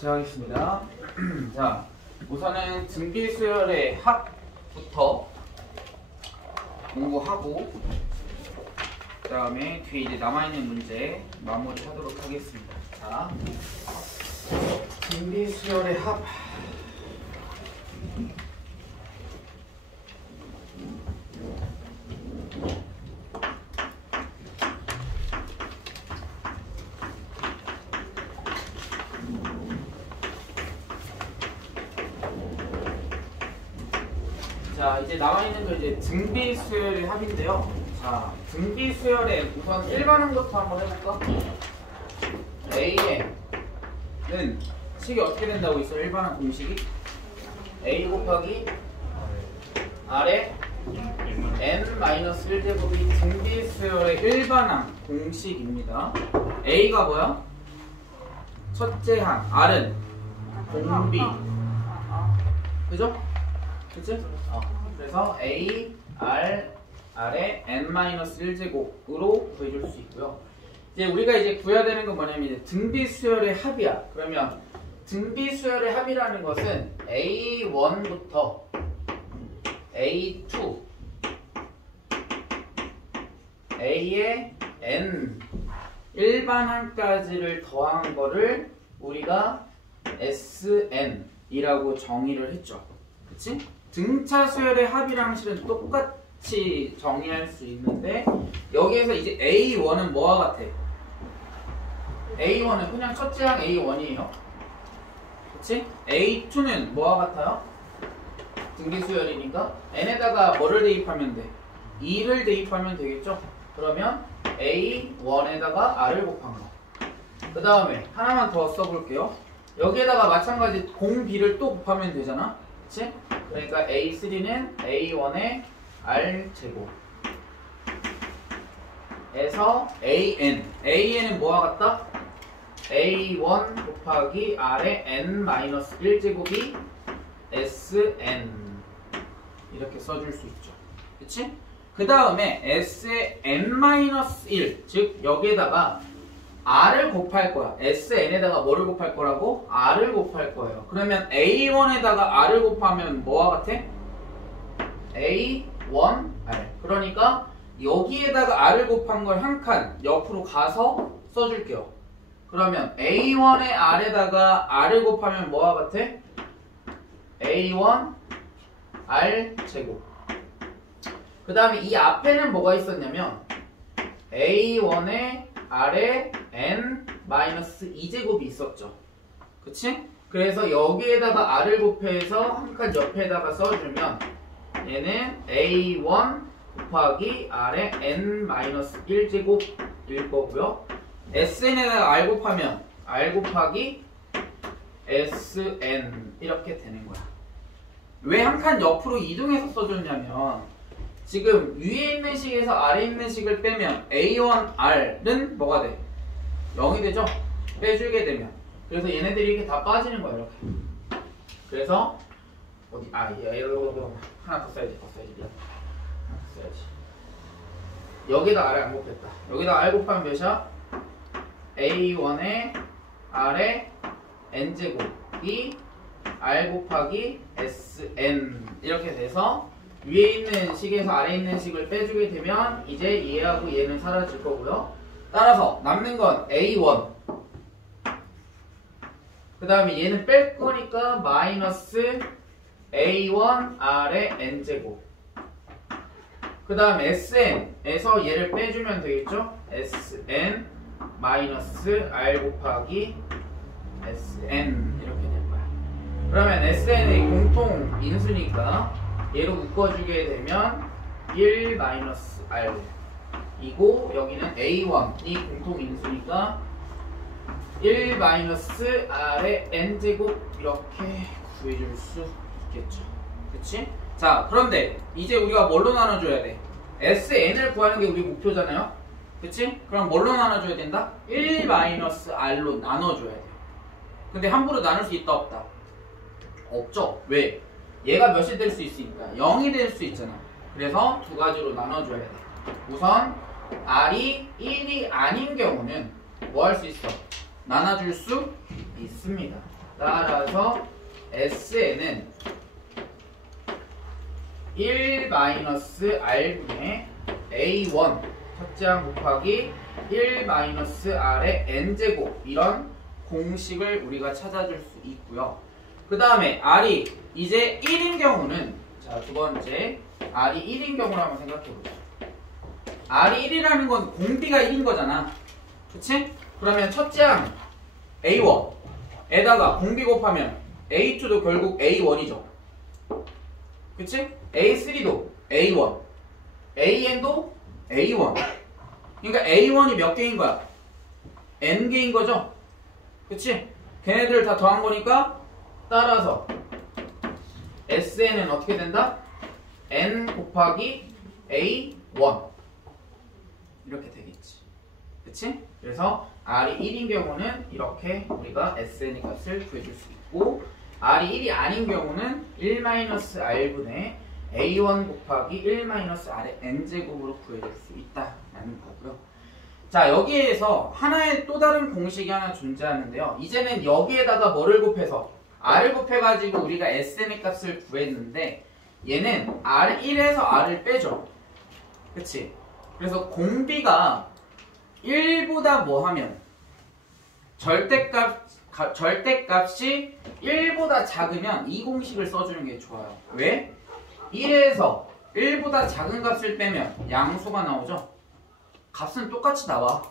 시작하겠습니다. 자, 우선은 등비수열의 합부터 공부하고 그 다음에 뒤에 이제 남아있는 문제 마무리하도록 하겠습니다. 자, 등비수열의 합. 자, 이제 나와있는 거 이제 등비수열의 합인데요. 자, 등비수열의 우선 일반항부터 한번 해볼까? AN은 식이 어떻게 된다고 있어? 일반항 공식이? A 곱하기 R의 n-1제곱이 등비수열의 일반항 공식입니다. A가 뭐야? 첫째 항, R은 공비. 그죠? 그치? 그래서 A, R의 n-1제곱으로 구해줄 수 있고요. 이제 우리가 이제 구해야 되는 건 뭐냐면 이제 등비수열의 합이야. 그러면 등비수열의 합이라는 것은 A1부터 A2, A의 n 일반항까지를 더한 거를 우리가 SN이라고 정의를 했죠. 그치? 등차 수열의 합이랑 실은 똑같이 정의할 수 있는데 여기에서 이제 A1은 뭐와 같아? A1은 그냥 첫째 항 A1이에요. 그치? A2는 뭐와 같아요? 등비수열이니까 n에다가 뭐를 대입하면 돼? 2를 대입하면 되겠죠? 그러면 A1에다가 R을 곱한 거. 그 다음에 하나만 더 써볼게요. 여기에다가 마찬가지 공B를 또 곱하면 되잖아? 그치? 그러니까 A3는 A1의 R제곱 에서 AN은 뭐와 같다? A1 곱하기 R의 n-1제곱이 SN 이렇게 써줄 수 있죠. 그치? 그 다음에 S의 n-1 즉 여기에다가 R을 곱할 거야. SN에다가 뭐를 곱할 거라고? R을 곱할 거예요. 그러면 A1에다가 R을 곱하면 뭐와 같아? A1R. 그러니까 여기에다가 R을 곱한 걸 한 칸 옆으로 가서 써줄게요. 그러면 A1의 R에다가 R을 곱하면 뭐와 같아? A1 R제곱. 그 다음에 이 앞에는 뭐가 있었냐면 A1의 R의 n-2제곱이 있었죠. 그치? 그래서 여기에다가 R을 곱해서 한 칸 옆에다가 써주면 얘는 A1 곱하기 R의 n-1제곱일 거고요. SN에다가 R 곱하면 R 곱하기 SN 이렇게 되는 거야. 왜 한 칸 옆으로 이동해서 써줬냐면 지금 위에 있는 식에서 아래에 있는 식을 빼면 A1R은 뭐가 돼? 0이 되죠? 빼주게 되면. 그래서 얘네들이 이렇게 다 빠지는 거야, 이렇게. 그래서 어디 하나 더 써야지. 하나 더 써야지. 여기다 R을 안 곱했다. 여기다 R 곱하면 몇이야? A1의 R의 n제곱이 R 곱하기 SN 이렇게 돼서 위에 있는 식에서 아래에 있는 식을 빼주게 되면 이제 얘하고 얘는 사라질 거고요. 따라서 남는 건 A1 그 다음에 얘는 뺄 거니까 마이너스 A1 R의 n제곱 그 다음 SN에서 얘를 빼주면 되겠죠? SN 마이너스 R 곱하기 SN 이렇게 될 거야. 그러면 SN이 공통 인수니까 얘로 묶어주게 되면 1-R 이고 여기는 A1이 공통인수니까 1-R의 n제곱 이렇게 구해줄 수 있겠죠. 그치? 자, 그런데 이제 우리가 뭘로 나눠줘야 돼? SN을 구하는 게 우리 목표잖아요. 그치? 그럼 뭘로 나눠줘야 된다? 1-R로 나눠줘야 돼. 근데 함부로 나눌 수 있다 없다? 없죠. 왜? 얘가 몇이 될 수 있으니까 0이 될 수 있잖아. 그래서 두 가지로 나눠줘야 돼. 우선 R이 1이 아닌 경우는 뭐 할 수 있어? 나눠줄 수 있습니다. 따라서 SN은 1-R분의 A1 첫째 항 곱하기 1-R의 N제곱 이런 공식을 우리가 찾아줄 수 있고요. 그 다음에 R이 이제 1인 경우는 자, 두 번째 R이 1인 경우를 한번 생각해보자. R이 1이라는 건 공비가 1인 거잖아. 그치? 그러면 첫째 항 A1에다가 공비 곱하면 A2도 결국 A1이죠. 그치? A3도 A1 AN도 A1 그러니까 A1이 몇 개인 거야? N개인 거죠? 그치? 걔네들 다 더한 거니까 따라서 SN은 어떻게 된다? N 곱하기 A1 이렇게 되겠지. 그치? 그래서 R이 1인 경우는 이렇게 우리가 SN의 값을 구해줄 수 있고 R이 1이 아닌 경우는 1-R분의 A1 곱하기 1-R의 N제곱으로 구해줄 수 있다라는 거고요. 자, 여기에서 하나의 또 다른 공식이 하나 존재하는데요. 이제는 여기에다가 뭐를 곱해서 R을 곱해가지고 우리가 SN의 값을 구했는데 얘는 R1에서 R을 빼죠. 그치? 그래서 공비가 1보다 뭐 하면 절대값이 1보다 작으면 이 공식을 써주는 게 좋아요. 왜? 1에서 1보다 작은 값을 빼면 양수가 나오죠? 값은 똑같이 나와.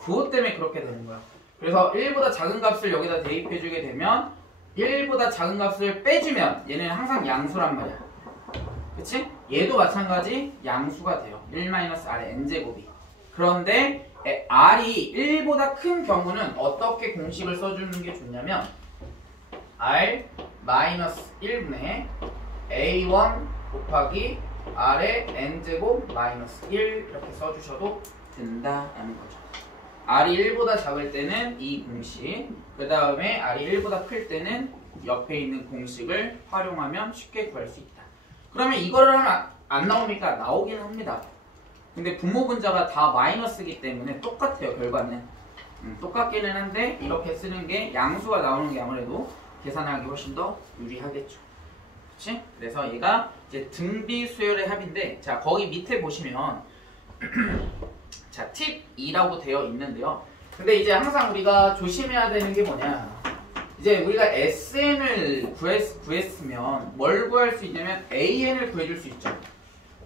그것 때문에 그렇게 되는 거야. 그래서 1보다 작은 값을 여기다 대입해주게 되면 1보다 작은 값을 빼주면 얘는 항상 양수란 말이야. 그치? 얘도 마찬가지 양수가 돼요. 1-R의 N제곱이. 그런데 R이 1보다 큰 경우는 어떻게 공식을 써주는 게 좋냐면 R-1분의 A1 곱하기 R의 N제곱 마이너스 1 이렇게 써주셔도 된다라는 거죠. R이 1보다 작을 때는 이 공식, 그 다음에 R이 1보다 클 때는 옆에 있는 공식을 활용하면 쉽게 구할 수 있다. 그러면 이거를 하면 안 나옵니까? 나오기는 합니다. 근데 분모 분자가 다 마이너스이기 때문에 똑같아요. 결과는 똑같기는 한데 이렇게 쓰는 게 양수가 나오는 게 아무래도 계산하기 훨씬 더 유리하겠죠. 그치? 그래서 얘가 이제 등비 수열의 합인데 자 거기 밑에 보시면 자 팁 2라고 되어 있는데요. 근데 이제 항상 우리가 조심해야 되는 게 뭐냐, 이제 우리가 SN을 구했으면 뭘 구할 수 있냐면 AN을 구해줄 수 있죠.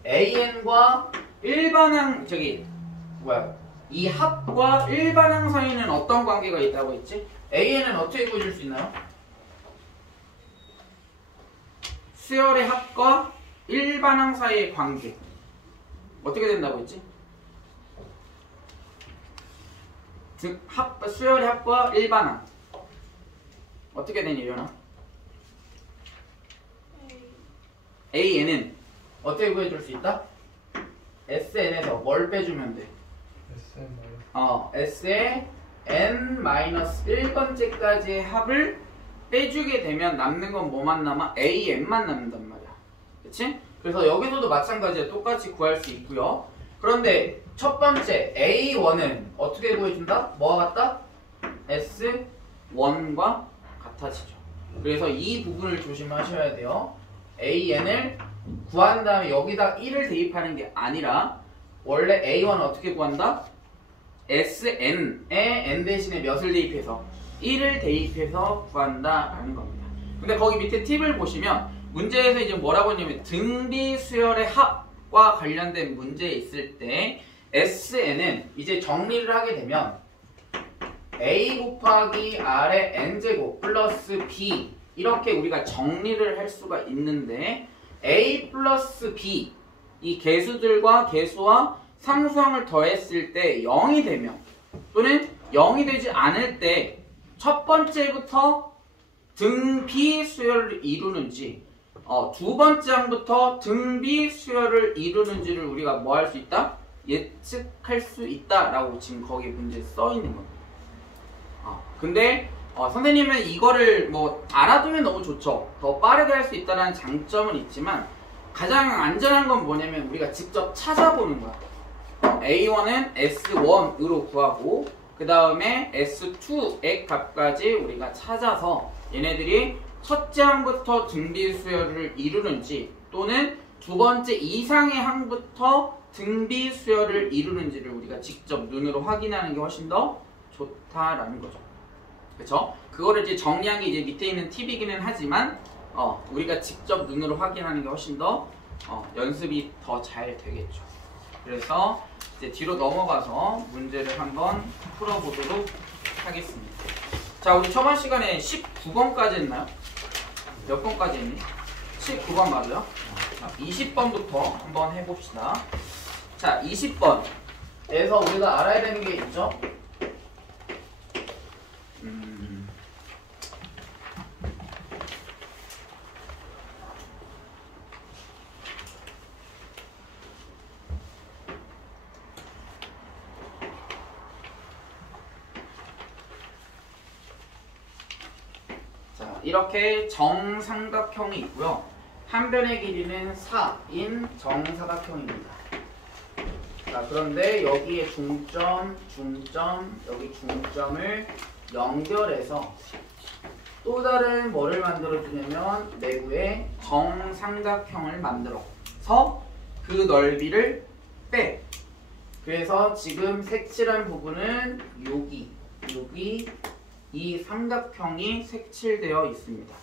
AN과 일반항 이 합과 일반항 사이에는 어떤 관계가 있다고 했지? AN은 어떻게 구해줄 수 있나요? 수열의 합과 일반항 사이의 관계 어떻게 된다고 했지? 즉 수열의 합과 일반항 어떻게 되니 이려나? AN은 어떻게 구해줄 수 있다? SN에서 뭘 빼주면 돼? S의 n-1번째까지의 합을 빼주게 되면 남는 건 뭐만 남아? AN만 남는단 말이야. 그치? 그래서 여기서도 마찬가지야. 똑같이 구할 수 있고요. 그런데 첫 번째 A1은 어떻게 구해준다? 뭐와 같다? S1과 같아지죠. 그래서 이 부분을 조심하셔야 돼요. AN을 구한 다음에 여기다 1을 대입하는 게 아니라 원래 A1은 어떻게 구한다? SN에 N 대신에 몇을 대입해서 1을 대입해서 구한다라는 겁니다. 근데 거기 밑에 팁을 보시면 문제에서 이제 뭐라고 했냐면 등비 수열의 합과 관련된 문제에 있을 때 SN은 이제 정리를 하게 되면 A 곱하기 R의 N제곱 플러스 B 이렇게 우리가 정리를 할 수가 있는데 A 플러스 B 이 개수들과 개수와 상수항을 더했을 때 0이 되면 또는 0이 되지 않을 때 첫 번째부터 등비 수열을 이루는지 두 번째 항부터 등비 수열을 이루는지를 우리가 뭐 할 수 있다? 예측할 수 있다라고 지금 거기 문제에 써 있는 겁니다. 근데 선생님은 이거를 뭐 알아두면 너무 좋죠. 더 빠르게 할 수 있다는 장점은 있지만 가장 안전한 건 뭐냐면 우리가 직접 찾아보는 거야. A1은 S1으로 구하고 그 다음에 S2의 값까지 우리가 찾아서 얘네들이 첫째 항부터 등비 수열을 이루는지 또는 두 번째 이상의 항부터 등비 수열을 이루는지를 우리가 직접 눈으로 확인하는 게 훨씬 더 좋다라는 거죠. 그쵸? 그거를 이제 정리한 게 이제 밑에 있는 팁이기는 하지만 우리가 직접 눈으로 확인하는 게 훨씬 더 연습이 더 잘 되겠죠. 그래서 이제 뒤로 넘어가서 문제를 한번 풀어보도록 하겠습니다. 자, 우리 저번 시간에 19번까지 했나요? 몇 번까지 했니? 19번 맞아요? 자, 20번부터 한번 해봅시다. 자, 20번에서 우리가 알아야 되는 게 있죠? 자, 이렇게 정삼각형이 있고요. 한 변의 길이는 4인 정사각형입니다. 자, 그런데 여기에 중점, 여기 중점을 연결해서 또 다른 뭐를 만들어주냐면 내부에 정삼각형을 만들어서 그 넓이를 빼. 그래서 지금 색칠한 부분은 여기 이 삼각형이 색칠되어 있습니다.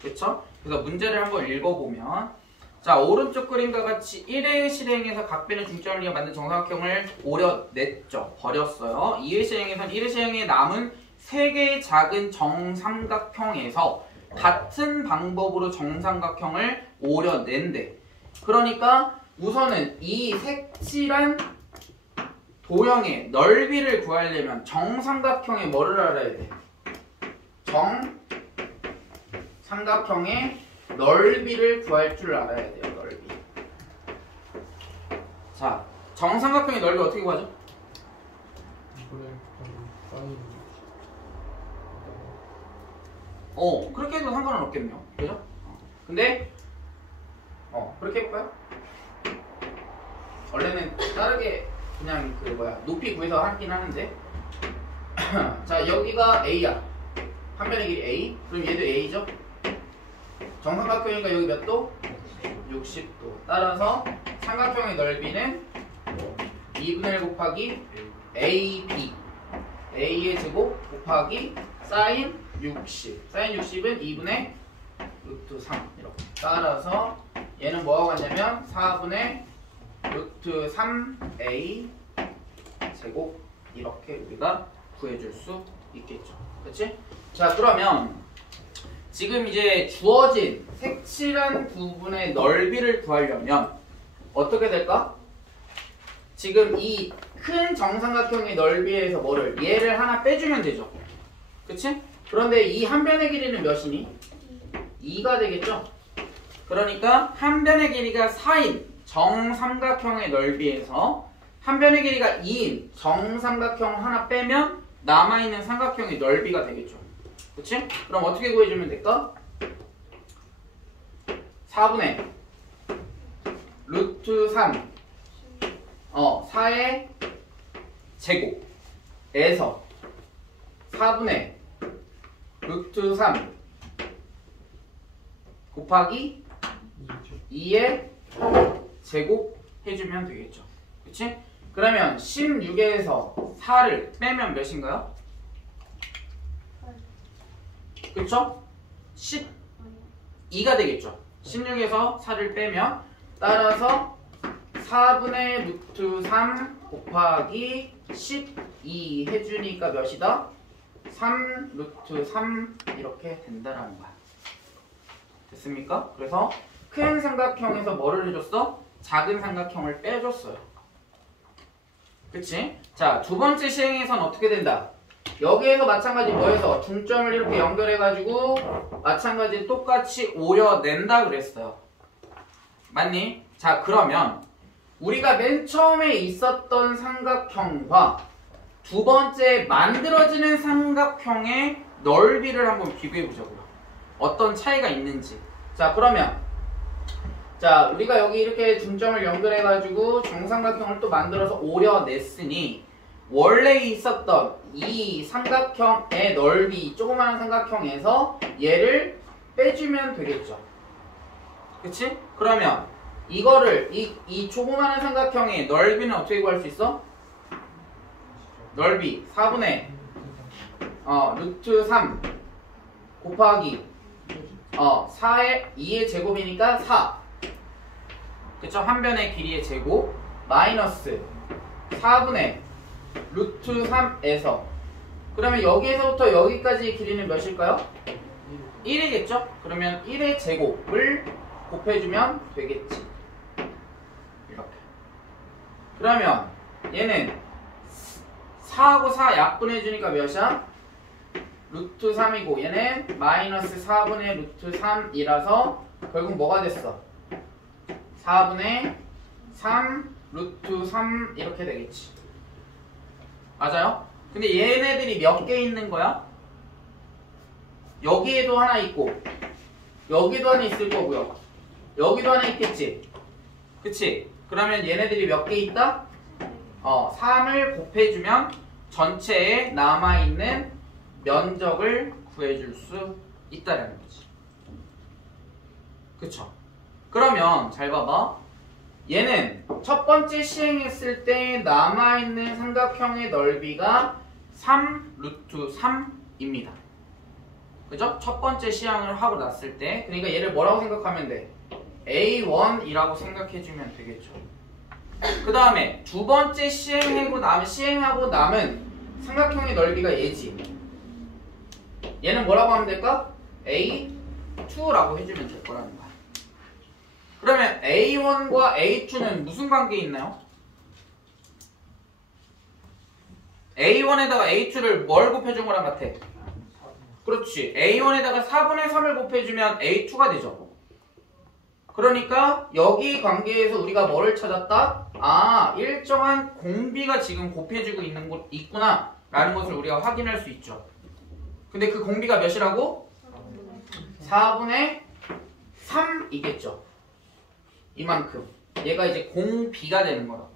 그렇죠? 그래서 문제를 한번 읽어보면 자, 오른쪽 그림과 같이 1회 실행에서 각 변의 중점을 이어 만든 정삼각형을 오려냈죠. 버렸어요. 2회 실행에서는 1회 실행에 남은 3개의 작은 정삼각형에서 같은 방법으로 정삼각형을 오려낸대. 그러니까 우선은 이 색칠한 도형의 넓이를 구하려면 정삼각형의 뭐를 알아야 돼? 정삼각형의 넓이를 구할 줄 알아야 돼요. 넓이. 자, 정삼각형의 넓이 어떻게 구하죠? 그렇게 해도 상관은 없겠네요. 그죠? 근데 그렇게 해볼까요? 원래는 다르게 그냥 높이 구해서 하긴 하는데 자, 여기가 A야. 한 변의 길이 A. 그럼 얘도 A죠? 정삼각형이니까 여기 몇 도? 60도. 따라서 삼각형의 넓이는 2분의 1 곱하기 AB. A의 제곱 곱하기 사인 60. 사인 60은 2분의 루트 3. 이렇게. 따라서 얘는 뭐하고 같냐면 4분의 루트 3A 제곱. 이렇게 우리가 구해줄 수 있겠죠. 그렇지? 자, 그러면 지금 이제 주어진 색칠한 부분의 넓이를 구하려면 어떻게 될까? 지금 이 큰 정삼각형의 넓이에서 뭐를? 얘를 하나 빼주면 되죠. 그치? 그런데 이 한 변의 길이는 몇이니? 2가 되겠죠? 그러니까 한 변의 길이가 4인 정삼각형의 넓이에서 한 변의 길이가 2인 정삼각형 하나 빼면 남아있는 삼각형의 넓이가 되겠죠. 그치? 그럼 어떻게 구해주면 될까? 4분의 루트 3 4의 제곱에서 4분의 루트 3 곱하기 2의 제곱 해주면 되겠죠. 그치? 그러면 16에서 4를 빼면 몇인가요? 그쵸? 12가 되겠죠. 16에서 4를 빼면 따라서 4분의 루트 3 곱하기 12 해주니까 몇이다? 3 루트 3 이렇게 된다라는 거야. 됐습니까? 그래서 큰 삼각형에서 뭐를 해줬어? 작은 삼각형을 빼줬어요. 그치? 자, 두 번째 시행에선 어떻게 된다? 여기에서 마찬가지 뭐해서 중점을 이렇게 연결해가지고 마찬가지 똑같이 오려낸다 그랬어요. 맞니? 자, 그러면 우리가 맨 처음에 있었던 삼각형과 두 번째 만들어지는 삼각형의 넓이를 한번 비교해보자고요. 어떤 차이가 있는지. 자, 그러면 자, 우리가 여기 이렇게 중점을 연결해가지고 정삼각형을 또 만들어서 오려냈으니 원래 있었던 이 삼각형의 넓이, 이 조그마한 삼각형에서 얘를 빼주면 되겠죠. 그치? 그러면 이거를 이 조그마한 삼각형의 넓이는 어떻게 구할 수 있어? 넓이 4분의 루트 3 곱하기 4의 2의 제곱이니까 4. 그쵸? 한 변의 길이의 제곱 마이너스 4분의 루트 3에서 그러면 여기에서부터 여기까지의 길이는 몇일까요? 1이겠죠? 그러면 1의 제곱을 곱해주면 되겠지. 이렇게. 그러면 얘는 4하고 4 약분해주니까 몇이야? 루트 3이고 얘는 마이너스 4분의 루트 3이라서 결국 뭐가 됐어? 4분의 3 루트 3 이렇게 되겠지. 맞아요? 근데 얘네들이 몇 개 있는 거야? 여기에도 하나 있고 여기도 하나 있을 거고요. 여기도 하나 있겠지. 그치? 그러면 얘네들이 몇 개 있다? 3을 곱해주면 전체에 남아있는 면적을 구해줄 수 있다라는 거지. 그쵸? 그러면 잘 봐봐. 얘는 첫 번째 시행했을 때 남아있는 삼각형의 넓이가 3 루트 3입니다. 그죠? 첫 번째 시행을 하고 났을 때 그러니까 얘를 뭐라고 생각하면 돼? A1이라고 생각해주면 되겠죠. 그 다음에 두 번째 시행하고 남은 삼각형의 넓이가 얘지. 얘는 뭐라고 하면 될까? A2라고 해주면 될 거라는 거야. 그러면 A1과 A2는 무슨 관계에 있나요? A1에다가 A2를 뭘 곱해준 거랑 같아? 그렇지. A1에다가 4분의 3을 곱해주면 A2가 되죠. 그러니까 여기 관계에서 우리가 뭐를 찾았다? 일정한 공비가 지금 곱해지고 있구나 라는 것을 우리가 확인할 수 있죠. 근데 그 공비가 몇이라고? 4분의 3이겠죠. 이만큼. 얘가 이제 공비가 되는 거라고.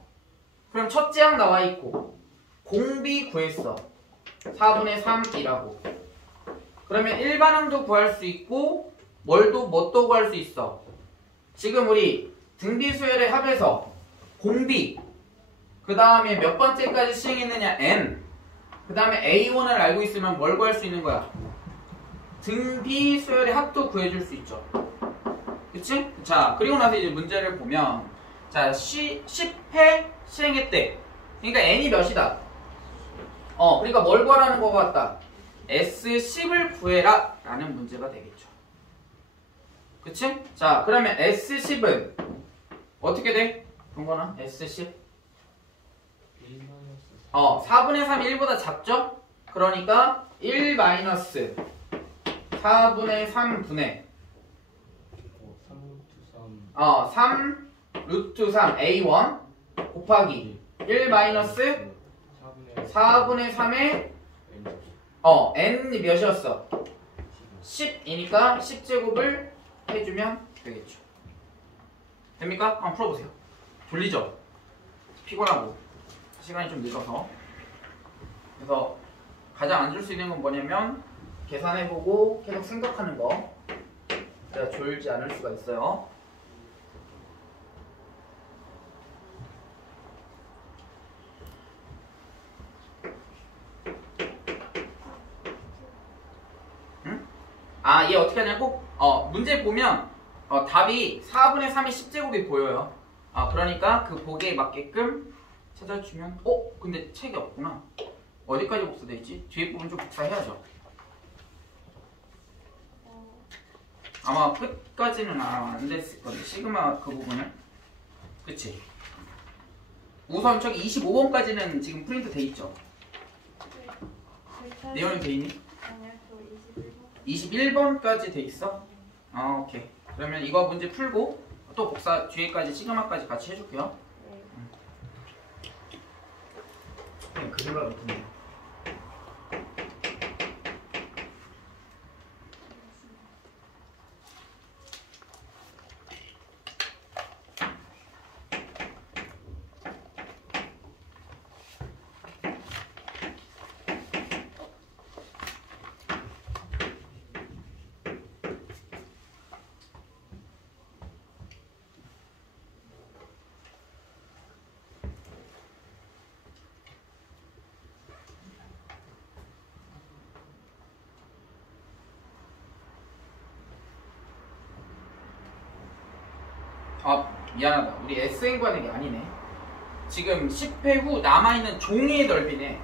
그럼 첫째 항 나와 있고 공비 구했어. 4분의 3이라고. 그러면 일반항도 구할 수 있고 뭣도 구할 수 있어. 지금 우리 등비수열의 합에서 공비 그 다음에 몇 번째까지 시행했느냐 n 그 다음에 A1을 알고 있으면 뭘 구할 수 있는 거야? 등비수열의 합도 구해줄 수 있죠. 그치? 자 그리고 나서 이제 문제를 보면 자 10회 시행했대. 그러니까 n이 몇이다? 그러니까 뭘 구하라는 거 같다. S10을 구해라 라는 문제가 되겠죠. 그치? 자 그러면 S10은 어떻게 돼? 동건아 S10 4분의 3이 1보다 작죠? 그러니까 1 마이너스 4분의 3분의 3 루트 3 A1 곱하기 1 마이너스 4분의 3의 n이 몇이었어? 10이니까 10제곱을 해주면 되겠죠. 됩니까? 한번 풀어보세요. 졸리죠? 피곤하고 시간이 좀 늦어서. 그래서 가장 안 줄 수 있는 건 뭐냐면 계산해보고 계속 생각하는 거. 그래야 졸지 않을 수가 있어요. 응? 얘 어떻게 하냐고? 문제 보면 답이 4분의 3이 10제곱이 보여요. 그러니까 그 보기에 맞게끔 찾아주면 근데 책이 없구나. 어디까지 복사돼 있지? 뒤에 부분 좀 복사해야죠. 아마 끝까지는 안 됐을 건데 시그마 그 부분은 그치? 우선 저기 25번까지는 지금 프린트 돼 있죠? 네. 내용이 돼 있니? 아니요, 저 21번. 21번까지 돼 있어? 오케이. 그러면 이거 문제 풀고 또 복사 뒤에까지 시그마까지 같이 해줄게요. 그냥 그 생각 못했네. 아 미안하다. 우리 SN 구하는 게 아니네. 지금 10회 후 남아있는 종이의 넓이네.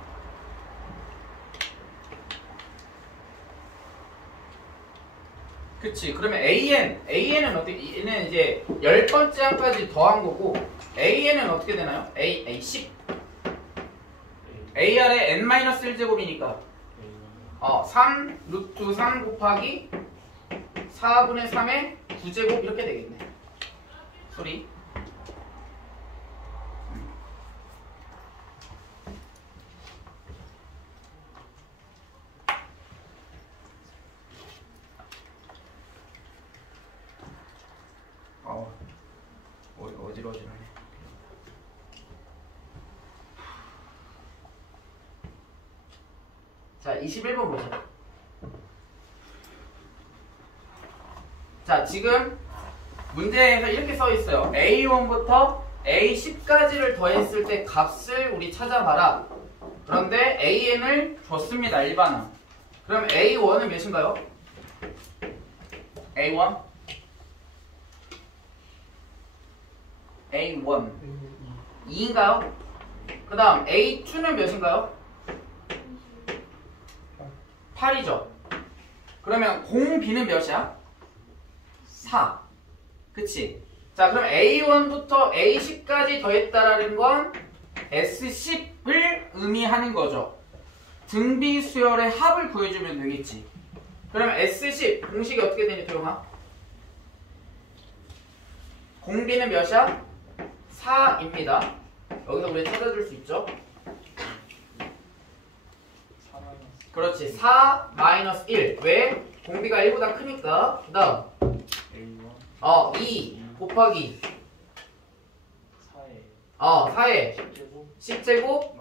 그치. 그러면 AN은 어떻게, 얘는 이제 10번째 항까지 더한 거고, AN은 어떻게 되나요? A 10. AR의 n-1제곱이니까, 3 루트 3 곱하기 4분의 3의 9제곱 이렇게 되겠네. 소리. 어지러워지네. 자, 21번 보자. 자, 지금 문제에서 이렇게 써 있어요. A1부터 A10까지를 더했을 때 값을 우리 찾아봐라. 그런데 AN을 줬습니다. 일반항. 그럼 A1은 몇인가요? A1? A1 2인가요? 그 다음 A2는 몇인가요? 8이죠. 그러면 0B는 몇이야? 4. 그치? 자, 그럼 A1부터 A10까지 더했다라는 건 S10을 의미하는 거죠. 등비 수열의 합을 구해주면 되겠지. 그러면 S10 공식이 어떻게 되니 도영아? 공비는 몇이야? 4입니다. 여기서 우리 찾아줄 수 있죠? 그렇지. 4 마이너스 1. 왜? 공비가 1보다 크니까. 그 다음 2 곱하기 4에 10제곱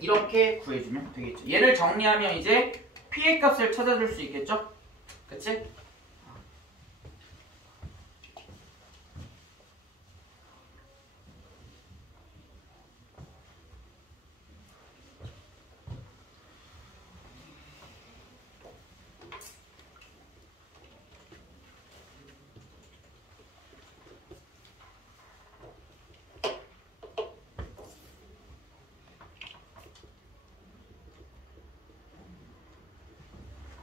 이렇게 구해주면 되겠죠. 얘를 정리하면 이제 P의 값을 찾아줄 수 있겠죠? 그치?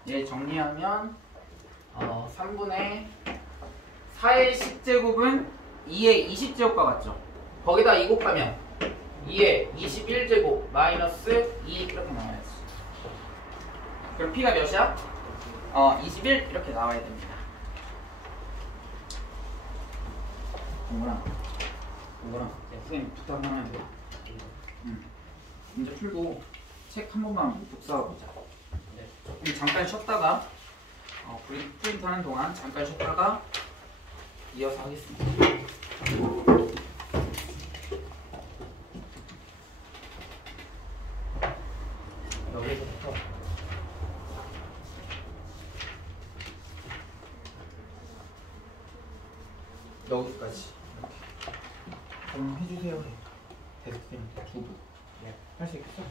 얘 정리하면 3분의 4의 10제곱은 2의 20제곱과 같죠? 거기다 2 곱하면 2의 21제곱 마이너스 2 이렇게 나와야지. 그럼 P가 몇이야? 21 이렇게 나와야 됩니다. 동그랑 선생님 부탁 하나 해도 돼? 문제 풀고 책 한 번만 복사해보자. 조금 잠깐 쉬었다가 프린트 하는 동안 잠깐 쉬었다가 이어서 하겠습니다. 여기서부터 여기까지 그럼 해주세요. 대학생 두부 할 수 있겠어?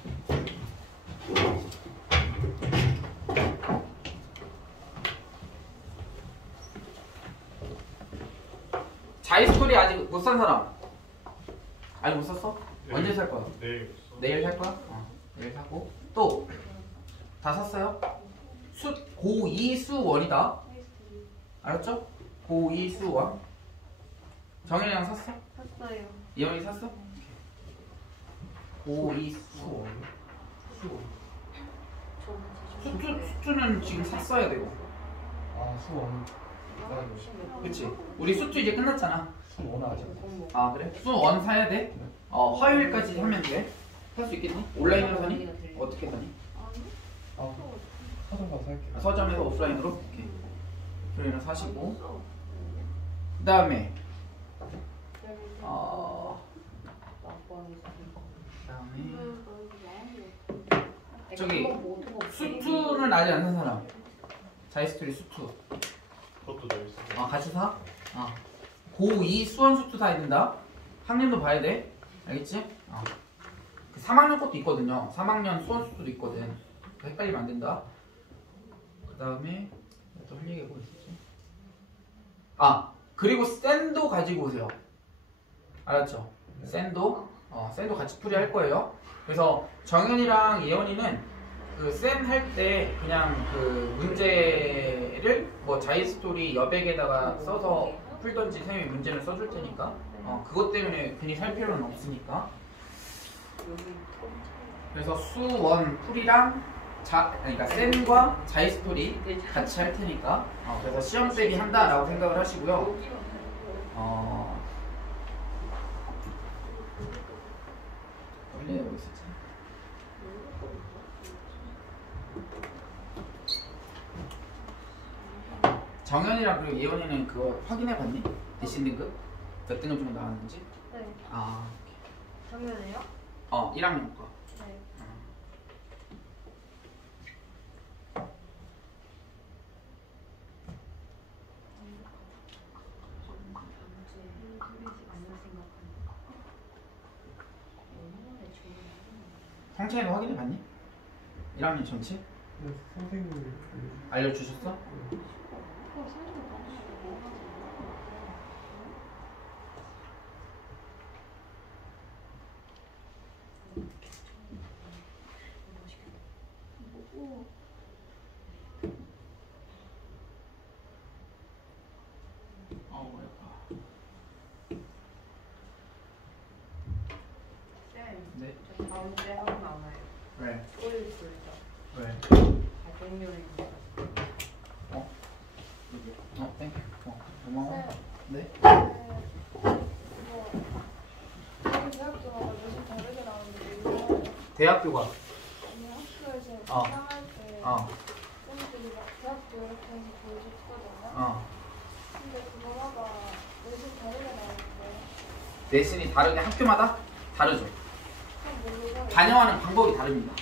자이스토리 아직 못 산 사람? 아직 못 샀어? 네. 언제 살 거야? 내일. 내일 살 거야? 내일 사고 또 다 샀어요? 고2 수원이다. 알았죠? 고2 수원. 정현이랑 샀어? 샀어요. 이현이 샀어? 고2 수원. 수투는 지금 샀어야 되고. 수원. 그치? 우리 수투 이제 끝났잖아. 수원 아직. 그래? 수원 사야 돼? 화요일까지 하면 돼. 살 수 있겠니? 온라인으로 사니? 어떻게 사니? 서점 가서 살게요. 서점에서 오프라인으로? 오케이. 그러면 사시고 그 다음에 저기 수투는 아직 안 산 사람. 자이스토리 수투. 그것도 내일 써. 같이 사? 고2 수원 수투 사야 된다. 학년도 봐야 돼. 알겠지? 그 3학년 것도 있거든요. 3학년 수원 수투도 있거든. 헷갈리면 안 된다. 그 다음에 또 할 얘기가 뭐 있었지? 그리고 센도 가지고 오세요. 알았죠? 센도 같이 풀이할 거예요. 그래서 정현이랑 예원이는 그 센 할 때 그냥 그 문제를 뭐 자이스토리 여백에다가 써서 풀던지 선생님이 문제를 써줄 테니까 그것 때문에 괜히 살 필요는 없으니까. 그래서 수원 풀이랑 그러니까 센과 자이스토리 같이 할 테니까 그래서 시험 대비 한다라고 생각을 하시고요. 원래 여기 있었지. 정현이랑 그리고 예원이는 그거 확인해봤니? 대신 등급 몇 등급 정도 나왔는지? 네. 아, 작년에요? 1학년 거. 네. 성찬이는 확인해봤니? 1학년 전체? 네, 선생님이 알려주셨어? 네. 저 다음 주에 하고 나와요. 왜? 토요일 불죠. 왜? 가족요리. 땡큐. 고마워. 네. 대학교마다 요즘 다르게 나오는데 대학교가 아니 학교에서 어. 상할 때 쌤들이 막 대학교 이렇게 해서 보여줬거든요. 근데 그거마다 요즘 다르게 나오는데 내신이 다르게 학교마다 다르죠. 그건 모르고 반영하는 방법이 다릅니다.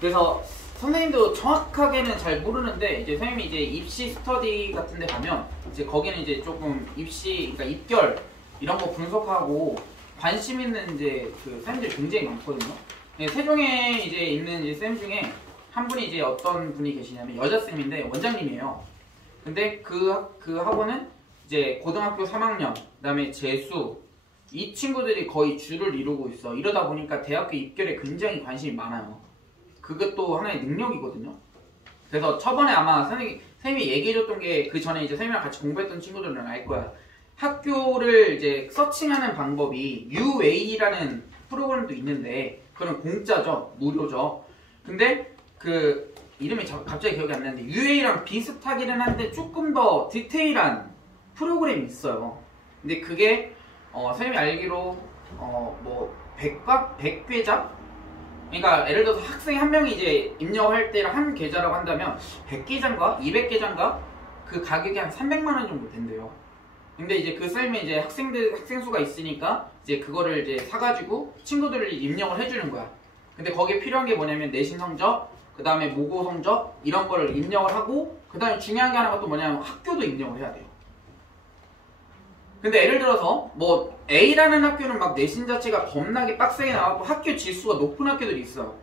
그래서 선생님도 정확하게는 잘 모르는데 이제 선생님이 이제 입시 스터디 같은 데 가면 이제 거기는 이제 조금 입시 그러니까 입결 이런 거 분석하고 관심 있는 이제 그 쌤들이 굉장히 많거든요. 세종에 이제 있는 이제 쌤 중에 한 분이 이제 어떤 분이 계시냐면 여자 쌤인데 원장님이에요. 근데 그 학원은 이제 고등학교 3학년 그다음에 재수 이 친구들이 거의 주를 이루고 있어. 이러다 보니까 대학교 입결에 굉장히 관심이 많아요. 그것도 하나의 능력이거든요. 그래서 저번에 아마 선생님이 얘기해줬던 게 그 전에 이제 선생님이랑 같이 공부했던 친구들은 알 거야. 학교를 이제 서칭하는 방법이 UA라는 프로그램도 있는데 그건 공짜죠. 무료죠. 근데 그 이름이 갑자기 기억이 안 나는데 UA랑 비슷하기는 한데 조금 더 디테일한 프로그램이 있어요. 근데 그게 선생님이 알기로 뭐 100계좌? 그러니까 예를 들어서 학생이 한 명이 이제 입력할 때 한 계좌라고 한다면 100계좌인가 200계좌인가 그 가격이 한 300만 원 정도 된대요. 근데 이제 그 쌤이 이제 학생 수가 있으니까 이제 그거를 이제 사가지고 친구들을 입력을 해주는 거야. 근데 거기에 필요한 게 뭐냐면 내신 성적, 그 다음에 모고 성적 이런 거를 입력을 하고 그 다음에 중요한 게 하나가 또 뭐냐면 학교도 입력을 해야 돼요. 근데 예를 들어서 뭐 A라는 학교는 막 내신 자체가 겁나게 빡세게 나왔고 학교 지수가 높은 학교들이 있어요.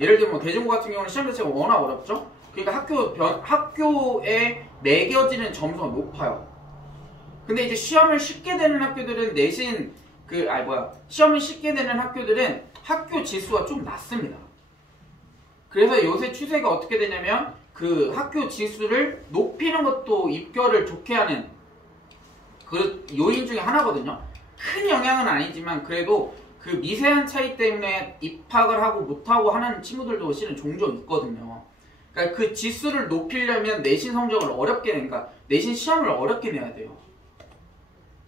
예를 들면 뭐 대전고 같은 경우는 시험 자체가 워낙 어렵죠. 그러니까 학교에 매겨지는 점수가 높아요. 근데 이제 시험을 쉽게 되는 학교들은 내신 시험을 쉽게 되는 학교들은 학교 지수가 좀 낮습니다. 그래서 요새 추세가 어떻게 되냐면 그 학교 지수를 높이는 것도 입결을 좋게 하는 그 요인 중에 하나거든요. 큰 영향은 아니지만 그래도 그 미세한 차이 때문에 입학을 하고 못하고 하는 친구들도 실은 종종 있거든요. 그러니까 그 지수를 높이려면 내신 성적을 그러니까 내신 시험을 어렵게 내야 돼요.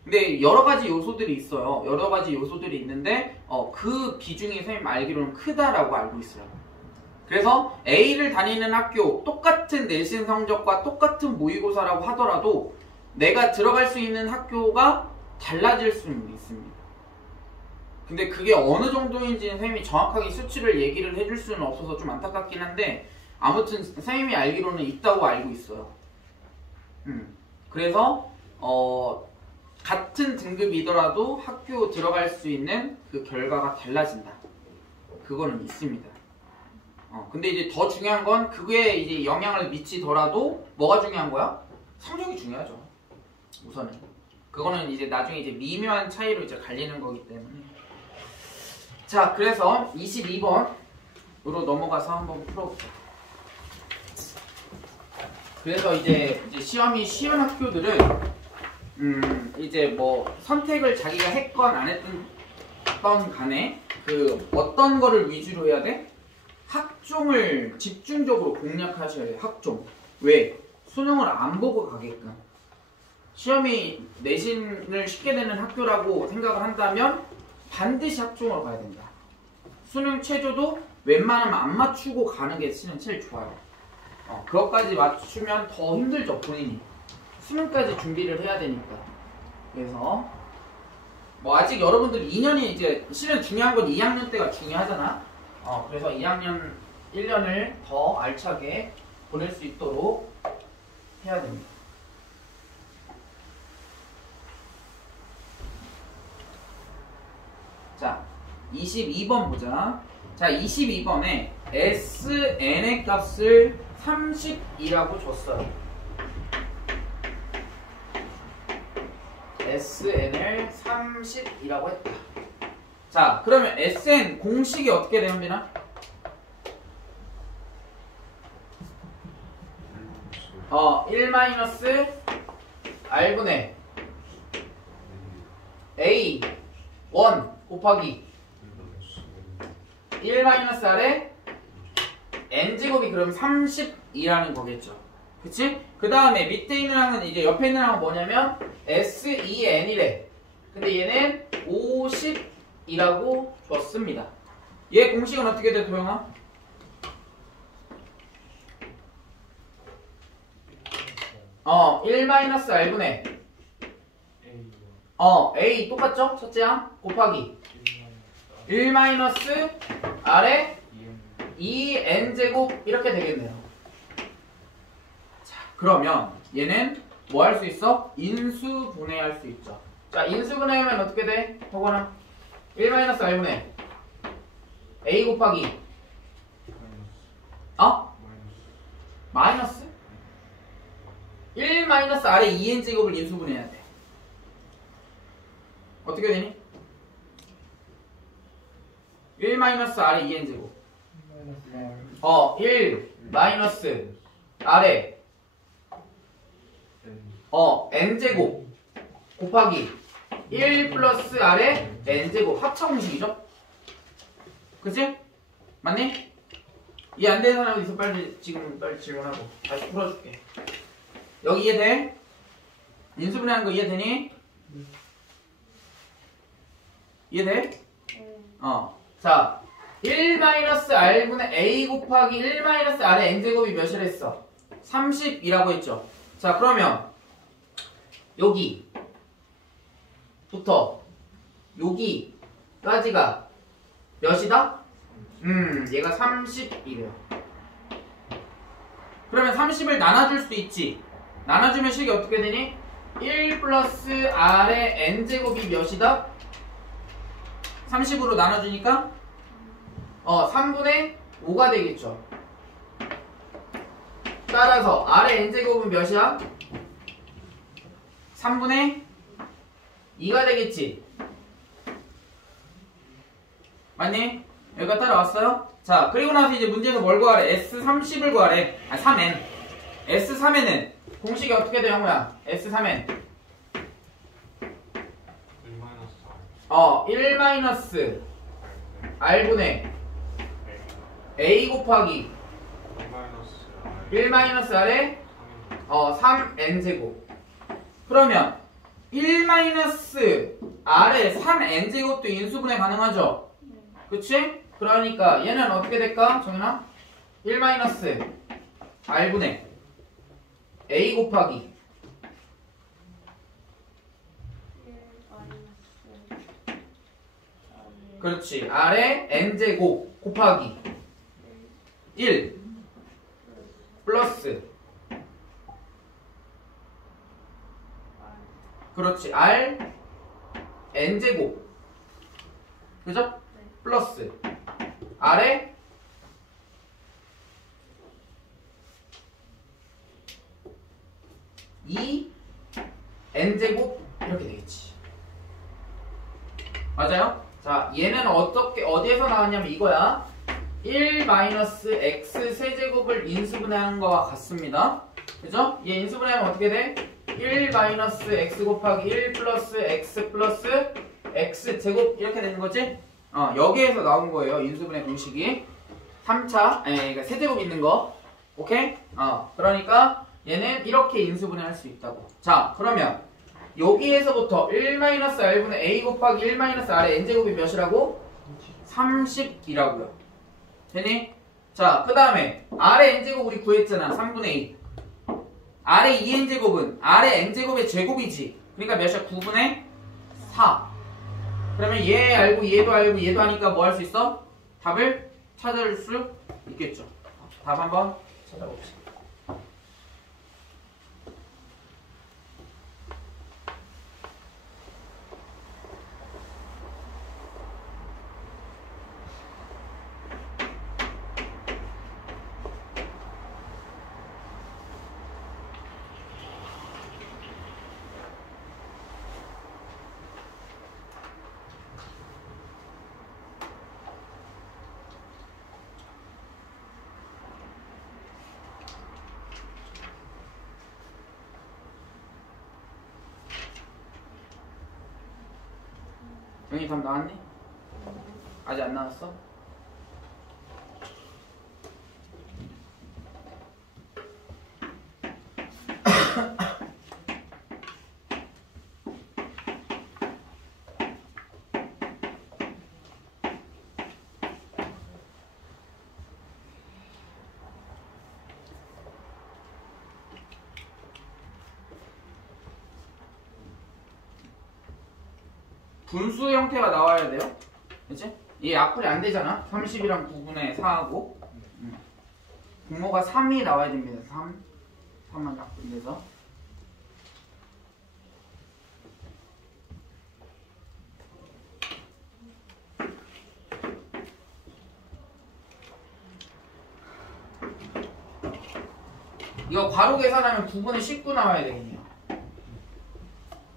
근데 여러 가지 요소들이 있어요. 여러 가지 요소들이 있는데 그 비중이 선생님 알기로는 크다라고 알고 있어요. 그래서 A를 다니는 학교 똑같은 내신 성적과 똑같은 모의고사라고 하더라도 내가 들어갈 수 있는 학교가 달라질 수는 있습니다. 근데 그게 어느 정도인지는 선생님이 정확하게 수치를 얘기를 해줄 수는 없어서 좀 안타깝긴 한데 아무튼 선생님이 알기로는 있다고 알고 있어요. 그래서 같은 등급이더라도 학교 들어갈 수 있는 그 결과가 달라진다. 그거는 있습니다. 근데 이제 더 중요한 건 그게 이제 영향을 미치더라도 뭐가 중요한 거야? 성적이 중요하죠. 우선은. 그거는 이제 나중에 이제 미묘한 차이로 이제 갈리는 거기 때문에. 자, 그래서 22번으로 넘어가서 한번 풀어볼게요. 그래서 이제 시험이 쉬운 학교들은 이제 뭐 선택을 자기가 했건 안 했던 간에 그 어떤 거를 위주로 해야 돼? 학종을 집중적으로 공략하셔야 돼요. 학종. 왜? 수능을 안 보고 가게끔. 시험이 내신을 쉽게 되는 학교라고 생각을 한다면 반드시 학종으로 가야 된다. 수능 최저도 웬만하면 안 맞추고 가는 게 실은 제일 좋아요. 그것까지 맞추면 더 힘들죠, 본인이. 수능까지 준비를 해야 되니까. 그래서 뭐 아직 여러분들 2년이 이제 실은 중요한 건 2학년 때가 중요하잖아. 그래서 2학년 1년을 더 알차게 보낼 수 있도록 해야 됩니다. 자, 22번 보자. 자, 22번에 SN의 값을 30이라고 줬어요. SN을 30이라고 했다. 자, 그러면 SN 공식이 어떻게 됩니까? (1-r분의 A 1 곱하기 1-r에 n제곱이 그럼 30이라는 거겠죠. 그치? 그 다음에 밑에 있는 항은 이제 옆에 있는 항은 뭐냐면 SEN이래. 근데 얘는 50이라고 줬습니다. 얘 공식은 어떻게 돼, 도영아? 어, 1-r분의 A 똑같죠? 첫째 항 곱하기 1-r에 2n제곱 이렇게 되겠네요. 자, 그러면 얘는 뭐 할 수 있어? 인수분해할 수 있죠. 자, 인수분해하면 어떻게 돼? 혹은 1-r분의 A 곱하기 마이너스 1-r에 2n제곱을 인수분해해야 돼. 어떻게 되니? 1-r에 2n제곱 1-r에 n제곱 곱하기 1+r에 n제곱 합차 공식이죠? 그치? 맞니? 이해 안 되는 사람이 있어? 빨리 질문하고 다시 풀어줄게. 여기 이해돼? 인수분해하는 거 이해되니? 이해돼? 자, 1-r분의 A 곱하기 1-r의 n제곱이 몇이라 했어? 30이라고 했죠. 자, 그러면 여기부터 여기까지가 몇이다? 얘가 30이래요. 그러면 30을 나눠줄 수도 있지. 나눠주면 식이 어떻게 되니? 1+r의 n제곱이 몇이다? 30으로 나눠주니까 3분의 5가 되겠죠. 따라서 r의 n제곱은 몇이야? 3분의 2가 되겠지. 맞니? 여기가 따라왔어요? 자, 그리고 나서 이제 문제에서 뭘 구하래? S30을 구하래. 3n. S3n은 공식이 어떻게 돼, 형우야? S3n 1-r분의 A 곱하기 1-r에 3n제곱. 그러면 1-r에 3n제곱도 인수분해 가능하죠? 그치? 그러니까 얘는 어떻게 될까? 정연아? 1-r분의 A 곱하기 그렇지. r에 n제곱 곱하기 1 플러스 그렇지. r n제곱 그죠? 플러스 r에 이 n제곱 이렇게 되겠지. 맞아요? 자, 얘는 어디에서 나왔냐면 이거야. 1-x 세제곱을 인수분해하는 거와 같습니다. 그죠? 얘 인수분해하면 어떻게 돼? 1-x 곱하기 1 플러스 x 플러스 x 제곱 이렇게 되는 거지? 여기에서 나온 거예요. 인수분해 공식이. 3차, 그러니까 세제곱 있는 거. 오케이? 그러니까 얘는 이렇게 인수분해 할 수 있다고. 자, 그러면 여기에서부터 1-r분의 a 곱하기 1-r의 n제곱이 몇이라고? 30이라고요. 되니? 자, 그 다음에 r의 n제곱 우리 구했잖아. 3분의 2. r의 2n제곱은 r의 n제곱의 제곱이지. 그러니까 몇이야? 9분의 4. 그러면 얘 알고 얘도 알고 얘도 하니까 뭐 할 수 있어? 답을 찾을 수 있겠죠. 답 한번 찾아봅시다. 영희 답 나왔니? 아직 안 나왔어? 분수 형태가 나와야 돼요. 그치? 얘 약분이 안 되잖아. 30이랑 9분의 4하고. 분모가 3이 나와야 됩니다. 3만 약분돼서. 이거 괄호 계산하면 9분의 19 나와야 되겠네요.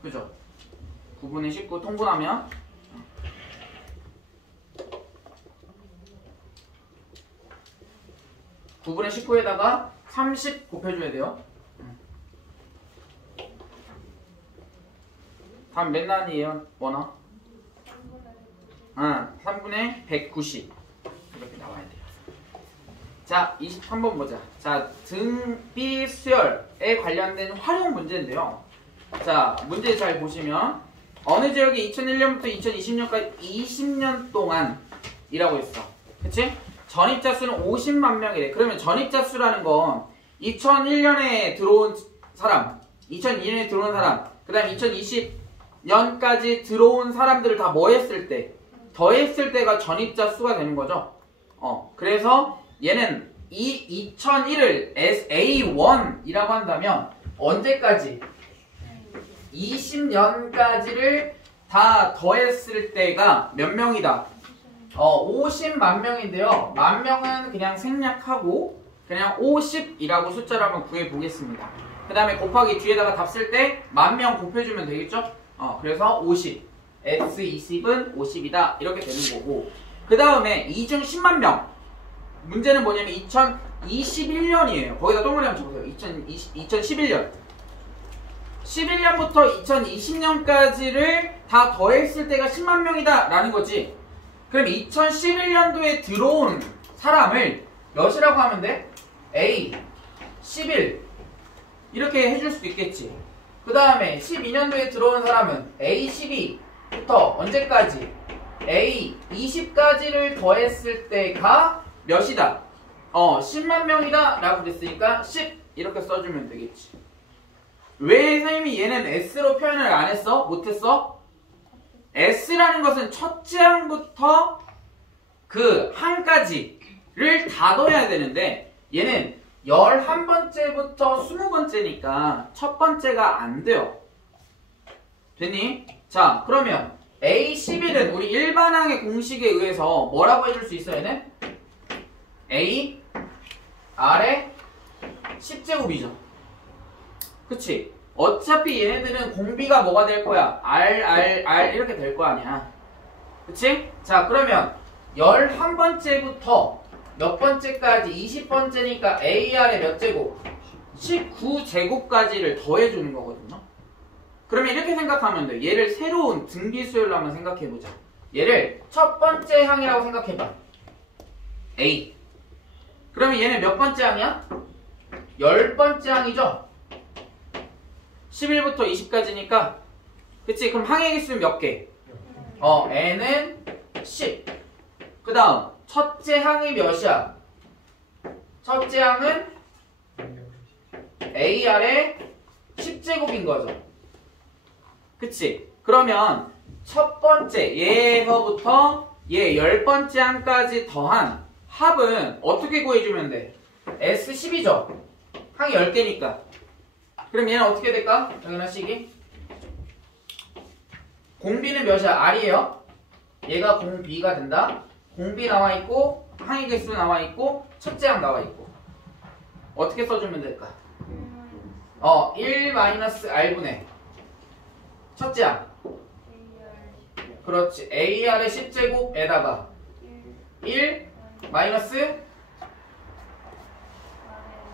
그죠? 9분의 19 통분하면 9분의 19에다가 30 곱해줘야 돼요. 답 몇 난이에요? 원어? 3분의 190 이렇게 나와야 돼요. 자, 23번 보자. 자, 등비 수열에 관련된 활용 문제인데요. 자, 문제 잘 보시면 어느 지역이 2001년부터 2020년까지 20년 동안이라고 했어. 그치? 전입자 수는 50만 명이래. 그러면 전입자 수라는 건 2001년에 들어온 사람, 2002년에 들어온 사람, 그 다음 2020년까지 들어온 사람들을 다 뭐 했을 때? 더했을 때가 전입자 수가 되는 거죠. 그래서 얘는 이 2001을 SA1이라고 한다면 언제까지? 20년까지를 다 더했을 때가 몇 명이다? 50만 명인데요. 만 명은 그냥 생략하고 그냥 50이라고 숫자를 한번 구해보겠습니다. 그 다음에 곱하기 뒤에다가 답 쓸 때 만 명 곱해주면 되겠죠? 그래서 50. X20은 50이다. 이렇게 되는 거고. 그 다음에 이중 10만 명. 문제는 뭐냐면 2021년이에요. 거기다 동그라미 한번 쳐보세요. 2011년. 11년부터 2020년까지를 다 더했을 때가 10만 명이다 라는 거지. 그럼 2011년도에 들어온 사람을 몇이라고 하면 돼? A 11 이렇게 해줄 수도 있겠지. 그 다음에 12년도에 들어온 사람은 A 12부터 언제까지? A 20까지를 더했을 때가 몇이다? 10만 명이다 라고 그랬으니까 10 이렇게 써주면 되겠지. 왜 선생님이 얘는 S로 표현을 안 했어? 못했어? S라는 것은 첫째 항부터 그 항까지를 다 더해야 되는데 얘는 11번째부터 20번째니까 첫 번째가 안 돼요. 됐니? 자, 그러면 A11은 우리 일반항의 공식에 의해서 뭐라고 해줄 수 있어 얘는? A R의 10제곱이죠. 그치? 어차피 얘네들은 공비가 뭐가 될 거야? R 이렇게 될 거 아니야. 그치? 자, 그러면 11번째부터 몇 번째까지? 20번째니까 AR의 몇 제곱? 19제곱까지를 더해주는 거거든요. 그러면 이렇게 생각하면 돼. 얘를 새로운 등비수열로 한번 생각해보자. 얘를 첫 번째 항이라고 생각해봐. A. 그러면 얘는 몇 번째 항이야? 10번째 항이죠? 11부터 20까지니까. 그치? 그럼 항의 개수는 몇 개? n은 10. 그 다음 첫째 항이 몇이야? 첫째 항은 AR의 10제곱인 거죠. 그치? 그러면 첫 번째 얘에서부터 얘 10번째 항까지 더한 합은 어떻게 구해주면 돼? S10이죠? 항이 10개니까. 그럼 얘는 어떻게 될까? 여기 하나씩이 공비는 몇이야? R이에요. 얘가 공비가 된다. 공비 나와있고 항의 개수 나와있고 첫째 항 나와있고. 어떻게 써주면 될까? 1-R분의 첫째 항. 그렇지. AR의 10제곱에다가 1 마이너스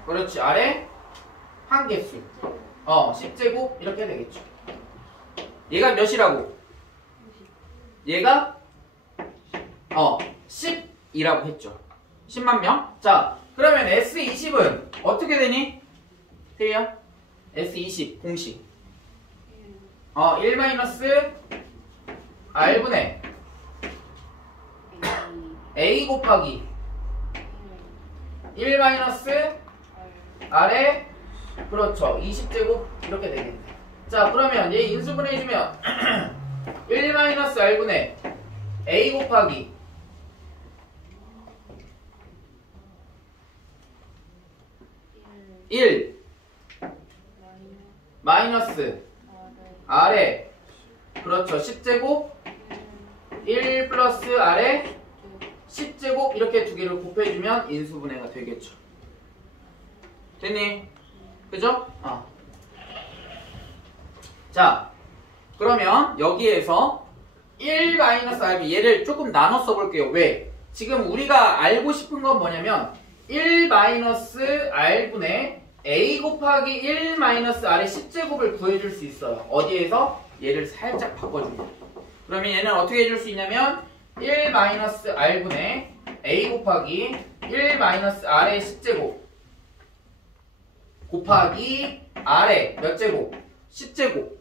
그렇지. R의 항개수 10제곱 이렇게 되겠죠. 얘가 몇이라고? 얘가 10이라고 했죠. 10만 명. 자, 그러면 S20은 어떻게 되니? 태희야? S20 공식 1 마이너스 R분의 A 곱하기 1 마이너스 R의 그렇죠. 20제곱 이렇게 되겠네. 자, 그러면 얘 인수분해해주면 1 마이너스 R분의 A 곱하기 1 마이너스 R의 그렇죠. 10제곱 1 플러스 R의 10제곱 이렇게 두 개를 곱해주면 인수분해가 되겠죠. 됐니? 그죠? 자, 그러면 여기에서 1-Rb 얘를 조금 나눠 써볼게요. 왜? 지금 우리가 알고 싶은 건 뭐냐면 1-R분의 A 곱하기 1-R의 10제곱을 구해줄 수 있어요. 어디에서? 얘를 살짝 바꿔줍니다. 그러면 얘는 어떻게 해줄 수 있냐면 1-R분의 A 곱하기 1-R의 10제곱 곱하기 R의 몇 제곱? 10제곱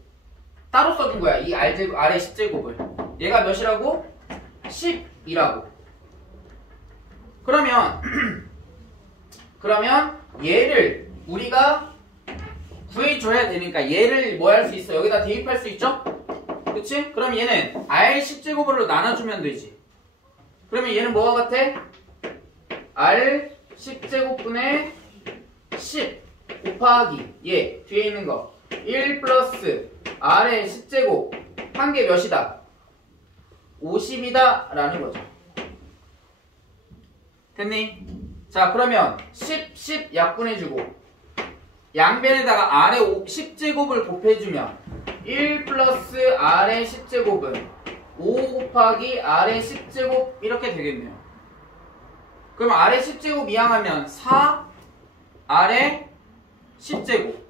따로 써준 거야. 이 R의 10제곱을 얘가 몇이라고? 10이라고. 그러면 얘를 우리가 구해줘야 되니까 얘를 뭐 할 수 있어? 여기다 대입할 수 있죠? 그치? 그럼 얘는 R 10제곱으로 나눠주면 되지. 그러면 얘는 뭐가 같아? R 10제곱분의 10 곱하기 얘 뒤에 있는 거 1 플러스 R의 10제곱 한 개 몇이다? 50이다 라는 거죠. 됐니? 자, 그러면 10 약분해주고 양변에다가 R의 10제곱을 곱해주면 1 플러스 R의 10제곱은 5 곱하기 R의 10제곱 이렇게 되겠네요. 그럼 R의 10제곱 이항하면 4 R의 10제곱.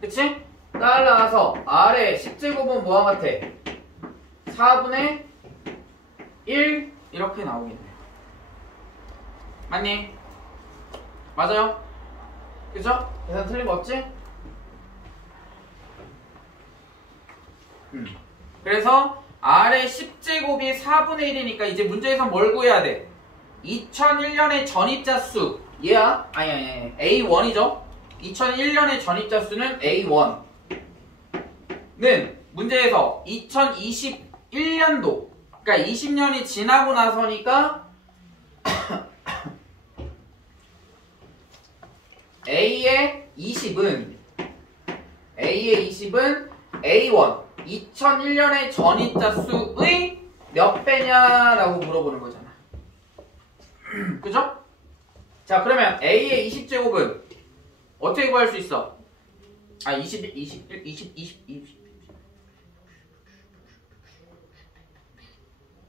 그치? 따라서 R의 10제곱은 뭐와 같아? 4분의 1 이렇게 나오겠네요. 맞니? 맞아요? 그죠? 계산 틀린 거 없지? 그래서 R의 10제곱이 4분의 1이니까 이제 문제에서 뭘 구해야 돼? 2001년의 전입자 수 얘야? 아니 A1이죠? 2001년의 전입자 수는 A1는 문제에서 2021년도 그러니까 20년이 지나고 나서니까 A의 20은 A1 2001년의 전입자 수의 몇 배냐라고 물어보는 거잖아. 그죠? 자, 그러면 A의 20제곱은 어떻게 구할 수 있어?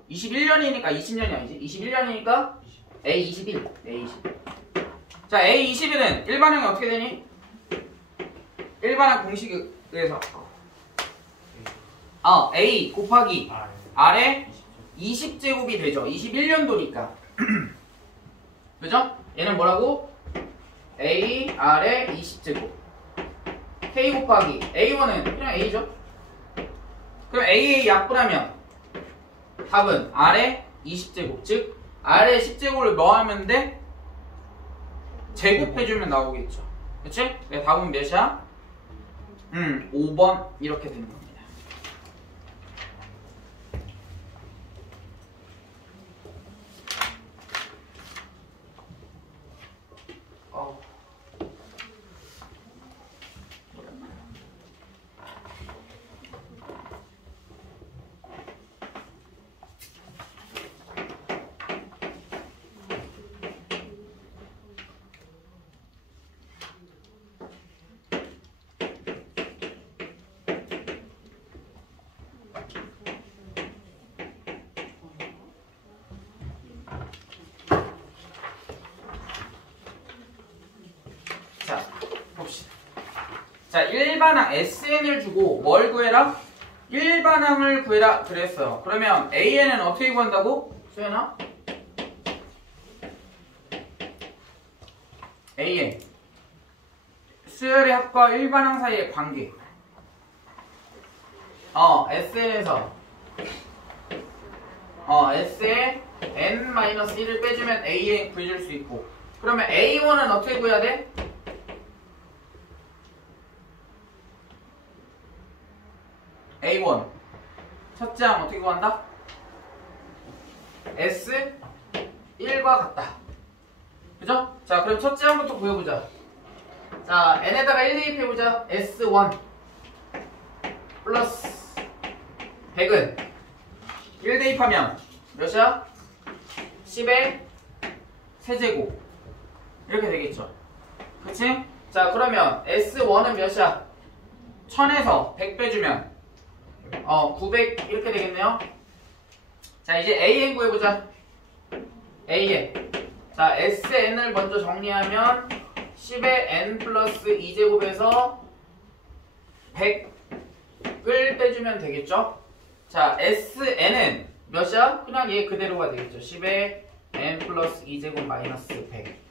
21년이니까 20년이 아니지. 21년이니까 A21. A21. 자, A21은 일반항이 어떻게 되니? 일반항 공식에 의해서 A 곱하기 R에 20제곱이 되죠. 21년도니까. 그죠? 얘는 뭐라고? A, R에 20제곱. K 곱하기 A1은 그냥 A죠. 그럼 A에 약분하면 답은 R에 20제곱. 즉 R에 10제곱을 뭐 하면 돼? 제곱해주면 나오겠죠. 그치? 답은 몇이야? 5번 이렇게 되는 겁니다. 자, 봅시다. 자, 일반항 SN을 주고 뭘 구해라? 일반항을 구해라 그랬어요. 그러면 AN은 어떻게 구한다고? 수연아? AN 수열의 합과 일반항 사이의 관계. SN에서 S에 N-1을 빼주면 AN 구해줄 수 있고, 그러면 A1은 어떻게 구해야 돼? A1 첫째 항 어떻게 구한다? S1과 같다. 그죠? 자, 그럼 첫째 항부터 구해보자. 자, N에다가 1 대입해보자. S1 플러스 100은 1 대입하면 몇이야? 10의 세제곱 이렇게 되겠죠. 그치? 자, 그러면 S1은 몇이야? 1000에서 100 빼주면 900 이렇게 되겠네요. 자, 이제 AN 구해보자. AN. 자, SN을 먼저 정리하면 10의 N 플러스 2제곱에서 100을 빼주면 되겠죠. 자, SN은 몇이야? 그냥 얘 그대로가 되겠죠. 10의 N 플러스 2제곱 마이너스 100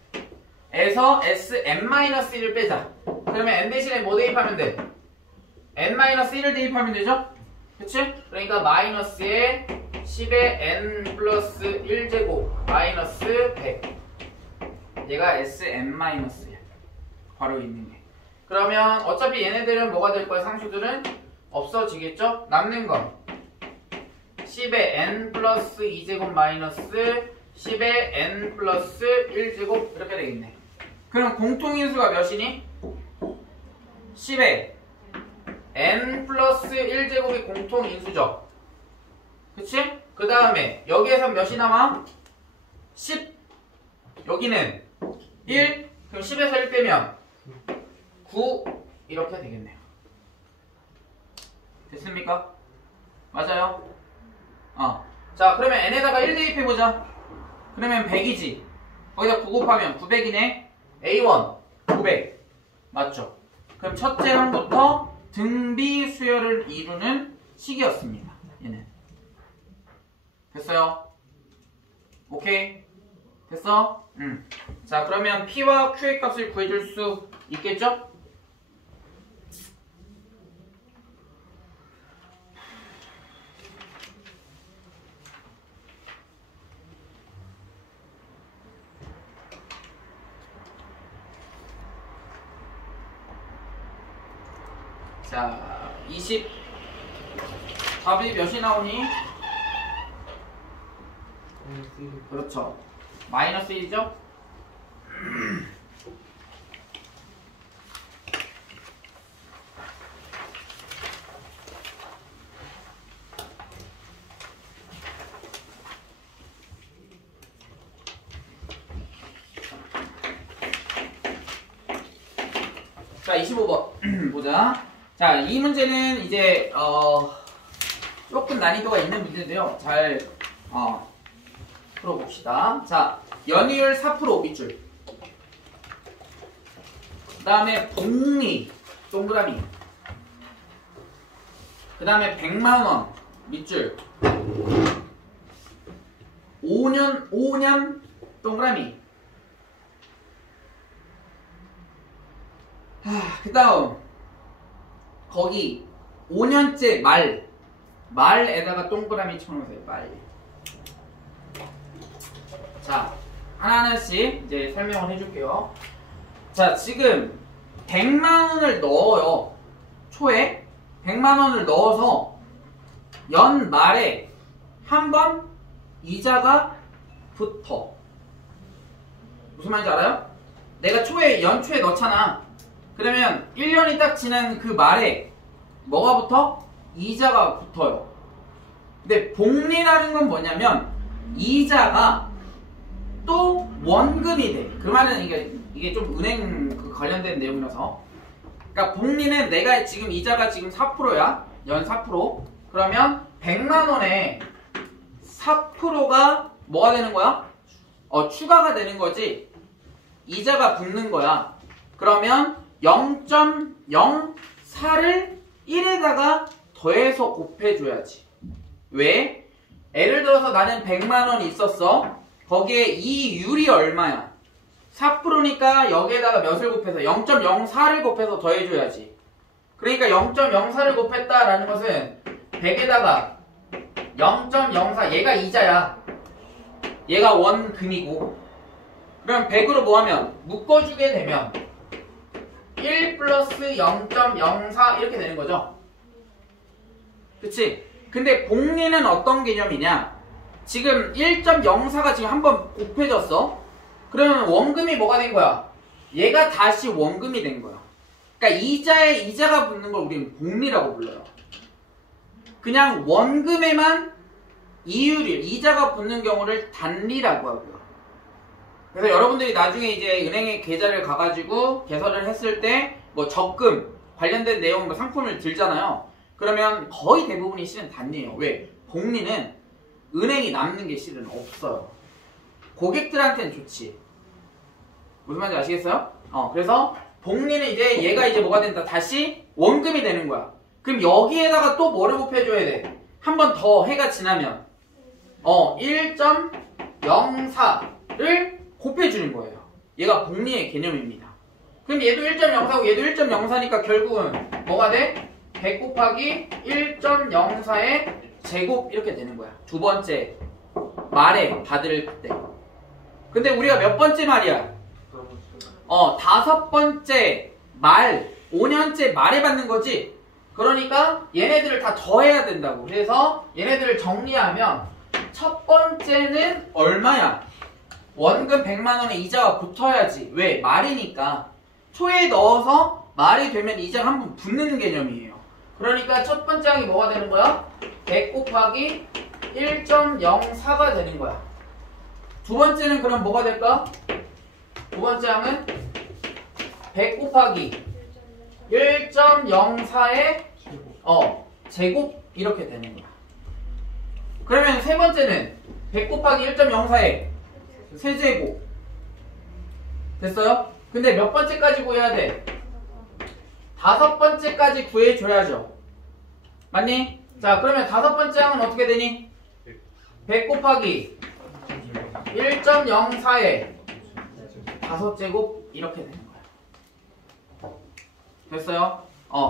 에서 SN-1을 빼자. 그러면 N 대신에 뭐 대입하면 돼? N-1을 대입하면 되죠? 그치? 그러니까 마이너스에 10의 N 플러스 1제곱 마이너스 100. 얘가 SN-야. 바로 있는 게. 그러면 어차피 얘네들은 뭐가 될 거야? 상수들은 없어지겠죠? 남는 건 10의 N 플러스 2제곱 마이너스 10의 N 플러스 1제곱 이렇게 되겠네. 그럼 공통인수가 몇이니? 10의 N 플러스 1제곱이 공통인수죠. 그치? 그 다음에 여기에서 몇이 남아? 10. 여기는 1. 그럼 10에서 1 빼면 9 이렇게 되겠네요. 됐습니까? 맞아요? 자, 그러면 N에다가 1 대입해보자. 그러면 100이지. 거기다 9 곱하면 900이네. A1 900 맞죠? 그럼 첫째 항부터 등비 수열을 이루는 식이었습니다. 얘는 됐어요? 오케이? 됐어? 자, 그러면 P와 Q의 값을 구해줄 수 있겠죠? 자, 20 답이 몇이 나오니? 그렇죠. 마이너스 1이죠? 자, 25번. 보자. 자, 이 문제는 이제 조금 난이도가 있는 문제인데요. 잘 풀어봅시다. 자, 연이율 4% 밑줄. 그 다음에 복리 동그라미. 그 다음에 100만원 밑줄. 5년 동그라미. 그 다음 거기 5년째 말에다가 동그라미 쳐놓으세요. 말. 자, 하나하나씩 이제 설명을 해줄게요. 자, 지금 100만원을 넣어요. 초에 100만원을 넣어서 연말에 한 번 이자가 붙어. 무슨 말인지 알아요? 내가 연초에 넣잖아. 그러면 1년이 딱 지난 그 말에 뭐가 붙어? 이자가 붙어요. 근데 복리라는 건 뭐냐면 이자가 또 원금이 돼. 그 말은 이게 좀 은행 관련된 내용이라서. 그러니까 복리는 내가 지금 이자가 지금 4%야. 연 4%. 그러면 100만 원에 4%가 뭐가 되는 거야? 추가가 되는 거지. 이자가 붙는 거야. 그러면 0.04를 1에다가 더해서 곱해줘야지. 왜? 예를 들어서 나는 100만원 있었어. 거기에 이율이 얼마야? 4%니까 여기에다가 몇을 곱해서 0.04를 곱해서 더해줘야지. 그러니까 0.04를 곱했다라는 것은 100에다가 0.04, 얘가 이자야. 얘가 원금이고. 그럼 100으로 뭐하면 묶어주게 되면 1 플러스 0.04 이렇게 되는 거죠. 그치? 근데 복리는 어떤 개념이냐? 지금 1.04가 지금 한번 곱해졌어. 그러면 원금이 뭐가 된 거야? 얘가 다시 원금이 된 거야. 그러니까 이자에 이자가 붙는 걸 우리는 복리라고 불러요. 그냥 원금에만 이자가 붙는 경우를 단리라고 하고요. 그래서 여러분들이 나중에 이제 은행에 계좌를 가가지고 개설을 했을 때 뭐 적금 관련된 내용 상품을 들잖아요. 그러면 거의 대부분이 실은 단리예요. 왜? 복리는 은행이 남는 게 실은 없어요. 고객들한테는 좋지. 무슨 말인지 아시겠어요? 그래서 복리는 이제 얘가 이제 뭐가 된다? 다시 원금이 되는 거야. 그럼 여기에다가 또 뭐를 곱해줘야 돼? 한 번 더 해가 지나면 1.04를 곱해주는 거예요. 얘가 복리의 개념입니다. 그럼 얘도 1.04고 얘도 1.04니까 결국은 뭐가 돼? 100 곱하기 1.04의 제곱 이렇게 되는 거야. 두 번째 말에 받을 때. 근데 우리가 몇 번째 말이야? 다섯 번째 말, 5년째 말에 받는 거지. 그러니까 얘네들을 다 더해야 된다고. 그래서 얘네들을 정리하면 첫 번째는 얼마야? 원금 100만 원에 이자가 붙어야지. 왜? 말이니까. 초에 넣어서 말이 되면 이자가 한 번 붙는 개념이에요. 그러니까 첫 번째 항이 뭐가 되는 거야? 100 곱하기 1.04가 되는 거야. 두 번째는 그럼 뭐가 될까? 두 번째 항은 100 곱하기 1.04의 제곱 이렇게 되는 거야. 그러면 세 번째는 100 곱하기 1.04의 세제곱 됐어요? 근데 몇 번째까지 구해야 돼? 다섯 번째까지 구해줘야죠. 맞니? 자, 그러면 다섯 번째 항은 어떻게 되니? 100 곱하기 1.04의 5제곱 이렇게 되는 거야. 됐어요?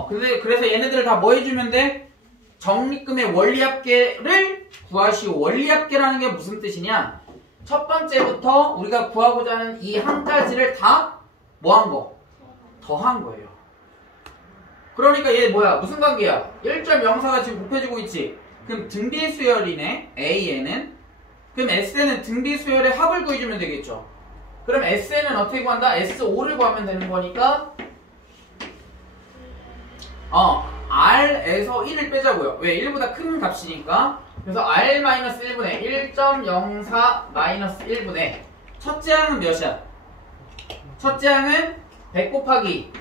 그래서 얘네들을 다 뭐 해주면 돼? 적립금의 원리합계를 구하시오. 원리합계라는 게 무슨 뜻이냐? 첫 번째부터 우리가 구하고자 하는 이 한 가지를 다 뭐 한 거? 더한 거예요. 그러니까 얘 뭐야? 무슨 관계야? 1.04가 지금 곱해지고 있지? 그럼 등비수열이네. A에는. 그럼 S에는 등비수열의 합을 구해주면 되겠죠. 그럼 S에는 어떻게 구한다? S5를 구하면 되는 거니까 R에서 1을 빼자고요. 왜? 1보다 큰 값이니까. 그래서 R-1분의 1.04-1분의 첫째 항은 몇이야? 첫째 항은 100 곱하기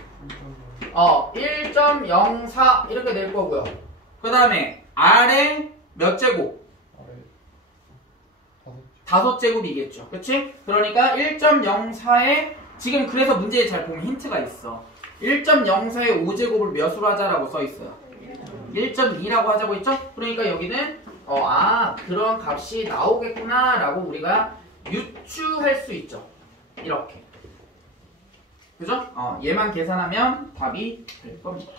1.04 이렇게 될 거고요. 그 다음에 아래 몇 제곱? 아래 5제곱이겠죠. 그치? 그러니까 1.04에 지금 그래서 문제에 잘 보면 힌트가 있어. 1.04에 5제곱을 몇으로 하자라고 써 있어요. 1.2라고 하자고 했죠? 그러니까 여기는 그런 값이 나오겠구나 라고 우리가 유추할 수 있죠. 이렇게. 그죠? 얘만 계산하면 답이 될 겁니다.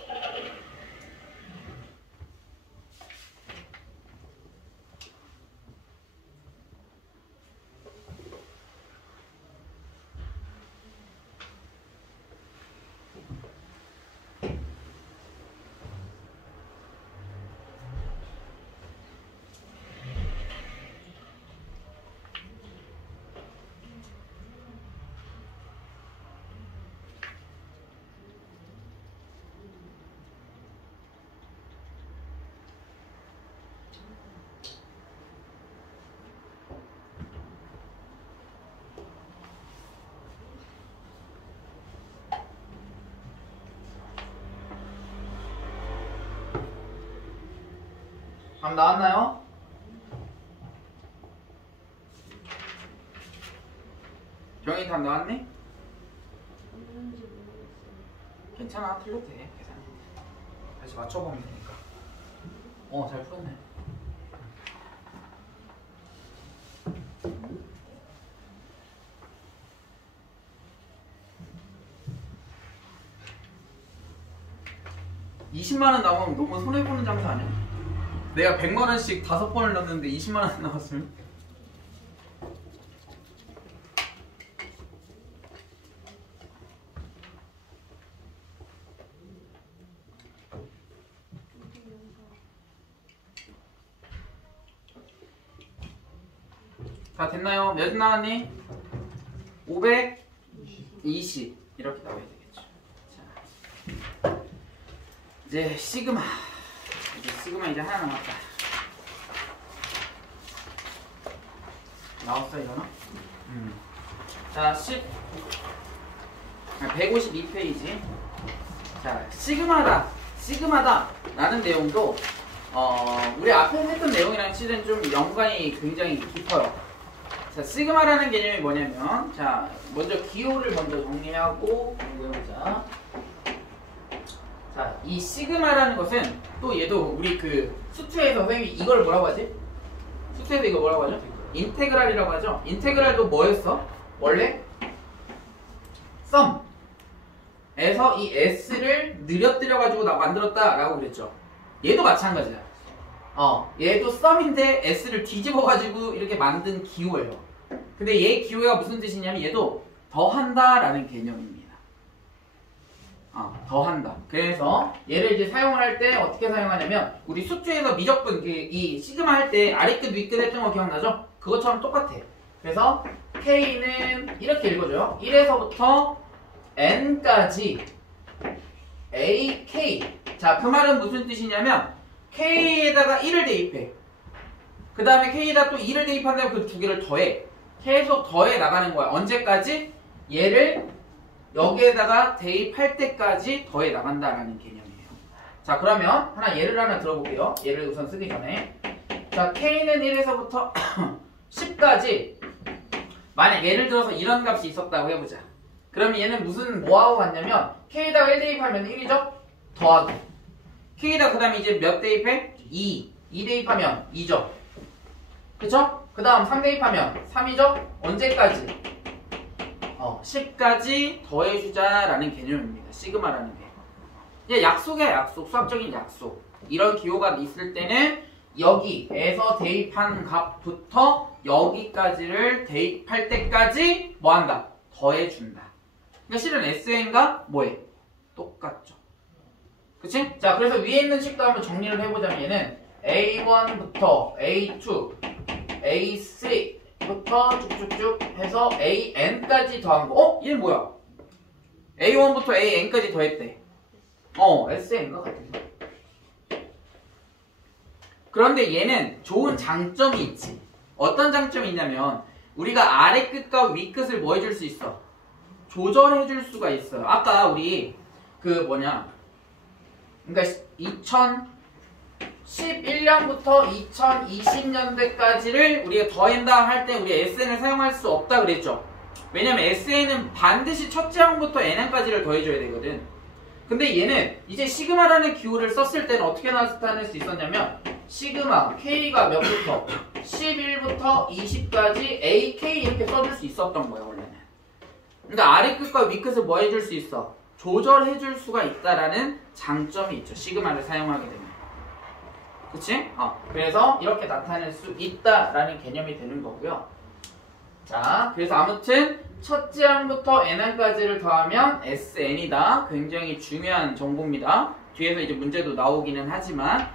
답 나왔나요? 병이 답 나왔니? 없는지 모르겠어요. 괜찮아, 틀려도 돼. 계산. 다시 맞춰보면 되니까. 잘 풀었네. $200,000원 나오면 너무 손해보는 장사 아니야? 내가 100만원씩 5번을 넣었는데 20만원 나왔으면? 다 됐나요? 몇 나왔니? 520 이렇게 나와야 되겠죠. 자, 이제 시그마 이제 하나 남았다. 나왔어 이거는? 자, 152페이지. 자, 시그마다 라는 내용도 우리 앞에 했던 내용이랑 실은 좀 연관이 굉장히 깊어요. 자, 시그마라는 개념이 뭐냐면, 자, 먼저 기호를 먼저 정리하고 외우자. 자, 이 시그마라는 것은 또 얘도 우리 그 수투에서 선생님이 이걸 뭐라고 하지? 수투에서 이거 뭐라고 하죠? 인테그랄이라고 하죠? 인테그랄도 뭐였어? 원래 썸에서 이 s를 늘려뜨려가지고 만들었다라고 그랬죠. 얘도 마찬가지야. 얘도 썸인데 s를 뒤집어가지고 이렇게 만든 기호예요. 근데 얘 기호가 무슨 뜻이냐면 얘도 더한다라는 개념입니다. 더한다. 그래서 얘를 이제 사용을 할 때 어떻게 사용하냐면 우리 수투에서 미적분 이 시그마 할 때 아래끝 위끝 했던 거 기억나죠? 그것처럼 똑같아. 그래서 K는 이렇게 읽어줘요. 1에서부터 N까지 AK. 자, 그 말은 무슨 뜻이냐면 K에다가 1을 대입해. 그 다음에 K에다 또 2를 대입한다면 그 두 개를 더해. 계속 더해 나가는 거야. 언제까지? 얘를 여기에다가 대입할 때까지 더해 나간다라는 개념이에요. 자, 그러면 예를 하나 들어볼게요. 얘를 우선 쓰기 전에. 자, K는 1에서부터 10까지 만약 예를 들어서 이런 값이 있었다고 해보자. 그러면 얘는 뭐하고 같냐면 K에다가 1 대입하면 1이죠? 더하기. K에다 그 다음에 이제 몇 대입해? 2 대입하면 2죠. 그쵸? 그 다음 3 대입하면 3이죠? 언제까지? 10까지 더해주자라는 개념입니다. 시그마라는 게. 이게 약속이야, 약속. 수학적인 약속. 이런 기호가 있을 때는 여기에서 대입한 값부터 여기까지를 대입할 때까지 뭐한다? 더해준다. 그러니까 실은 SN과 뭐해? 똑같죠. 그치? 자, 그래서 위에 있는 식도 한번 정리를 해보자면 얘는 A1부터 A2, A3부터 쭉쭉쭉 해서 AN까지 더한 거. 얘는 뭐야? A1부터 AN까지 더했대. SN과 같은데. 그런데 얘는 좋은 장점이 있지. 어떤 장점이 있냐면 우리가 아래 끝과 위 끝을 뭐 해줄 수 있어? 조절해 줄 수가 있어요. 아까 우리 그러니까 2011년부터 2020년대까지를 우리가 더한다 할 때 우리 SN을 사용할 수 없다 그랬죠. 왜냐면 SN은 반드시 첫째 항부터 NN까지를 더해줘야 되거든. 근데 얘는 이제 시그마라는 기호를 썼을 때는 어떻게 나타낼 수 있었냐면 시그마 K가 몇부터 11부터 20까지 AK 이렇게 써줄 수 있었던 거야 원래는. 그러니까 아래 끝과 위 끝을 뭐 해줄 수 있어? 조절해줄 수가 있다라는 장점이 있죠. 시그마를 사용하게 되면. 그치? 그래서 이렇게 나타낼 수 있다라는 개념이 되는 거고요. 자, 그래서 아무튼 첫째 항부터 n항까지를 더하면 SN이다. 굉장히 중요한 정보입니다. 뒤에서 이제 문제도 나오기는 하지만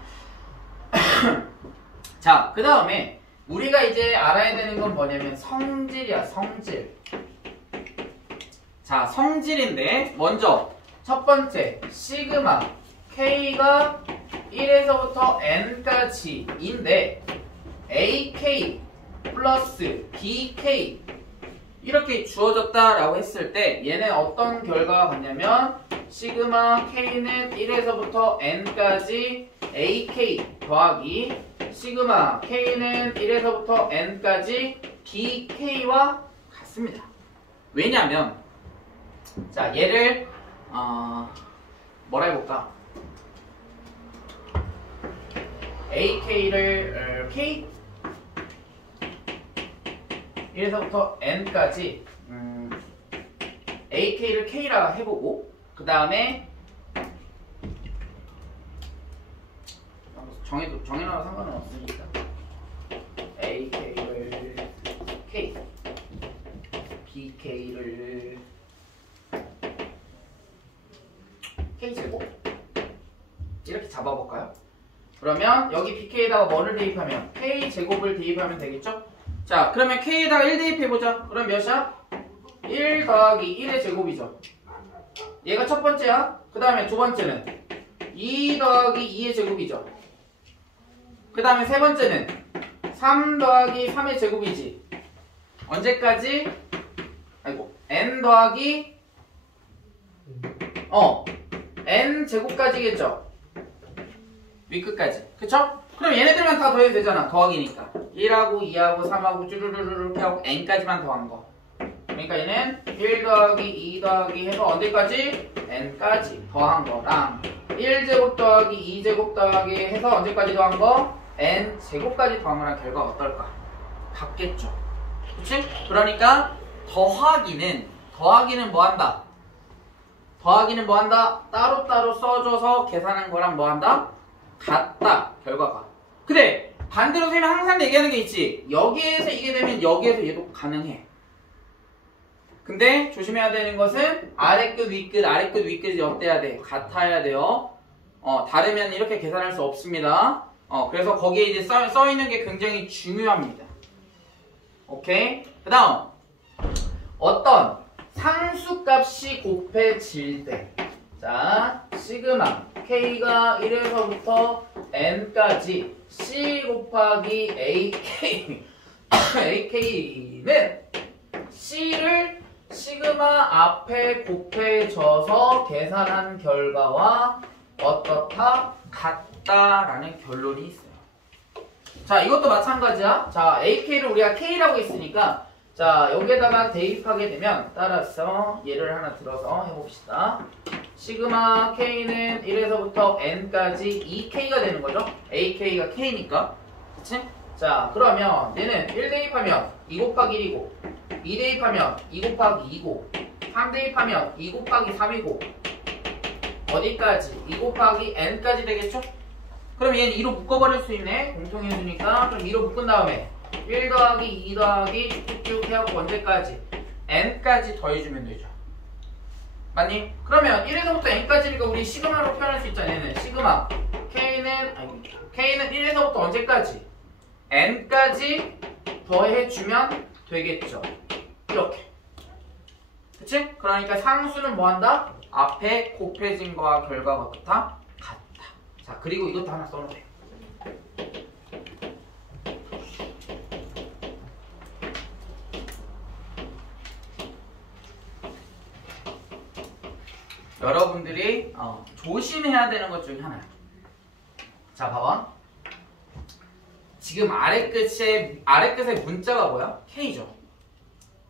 자, 그 다음에 우리가 이제 알아야 되는 건 뭐냐면 성질이야, 성질. 자, 성질인데 먼저 첫 번째 시그마 K가 1에서부터 N까지인데 AK 플러스 BK 이렇게 주어졌다라고 했을 때 얘는 어떤 결과가 같냐면 시그마 K는 1에서부터 N까지 AK 더하기 시그마 K는 1에서부터 N까지 BK와 같습니다. 왜냐면 자 얘를 뭐라 해볼까? AK를 K 1에서부터 N까지 AK를 K라 해보고 그 다음에 정해놔도 상관은 없으니까 AK를 K BK를 K제곱 이렇게 잡아볼까요? 그러면 여기 BK에다가 뭐를 대입하면 K제곱을 대입하면 되겠죠? 자, 그러면 K에다가 1 대입해보자. 그럼 몇이야? 1 더하기 1의 제곱이죠. 얘가 첫 번째야. 그 다음에 두 번째는 2 더하기 2의 제곱이죠. 그 다음에 세 번째는 3 더하기 3의 제곱이지. 언제까지? N 더하기 N 제곱까지겠죠. 윗끝까지. 그쵸? 그럼 얘네들만 다 더해도 되잖아. 더하기니까. 1하고 2하고 3하고 쭈루루루 이렇게 하고 N까지만 더한 거. 그러니까 얘는 1 더하기 2 더하기 해서 언제까지? N까지 더한 거랑 1제곱 더하기 2제곱 더하기 해서 언제까지 더한 거? N제곱까지 더한 거랑 결과가 어떨까? 같겠죠. 그치? 그러니까 더하기는 뭐한다? 더하기는 뭐한다? 따로따로 써줘서 계산한 거랑 뭐한다? 같다. 결과가. 근데 반대로 쌤이 항상 얘기하는 게 있지. 여기에서 이게 되면 여기에서 얘도 가능해. 근데 조심해야 되는 것은 아래끝 윗끝 아래끝 윗끝이 어때야 돼? 같아야 돼요. 다르면 이렇게 계산할 수 없습니다. 그래서 거기에 이제 써있는 게 굉장히 중요합니다. 오케이? 그 다음 어떤 상수값이 곱해질 때 자, 시그마 K가 1에서부터 N까지 C 곱하기 AK AK는 C를 시그마 앞에 곱해져서 계산한 결과와 어떻다? 같다라는 결론이 있어요. 자, 이것도 마찬가지야. 자, AK를 우리가 K라고 했으니까 자, 여기에다가 대입하게 되면 따라서 예를 하나 들어서 해봅시다. 시그마 K는 1에서부터 N까지 2K가 되는 거죠. AK가 K니까. 그치? 자, 그러면 얘는 1 대입하면 2 곱하기 1이고 2 대입하면 2 곱하기 2고 3 대입하면 2 곱하기 3이고 어디까지? 2 곱하기 N까지 되겠죠? 그럼 얘는 2로 묶어버릴 수 있네. 공통해주니까. 그럼 2로 묶은 다음에 1 더하기 2 더하기 쭉쭉 해갖고 언제까지? N까지 더해주면 되죠. 맞니? 그러면 1에서부터 N까지니까 우리 시그마로 표현할 수 있잖아. 얘는 시그마 K는 1에서부터 언제까지? N까지 더해주면 되겠죠. 이렇게. 그치? 그러니까 상수는 뭐한다? 앞에 곱해진 거와 결과가 어떻다? 같다. 자, 그리고 이것도 하나 써놓으세요. 여러분들이 여러분들이 조심해야 되는 것 중에 하나야. 자, 봐봐. 지금 아래 끝에 문자가 뭐야? K죠.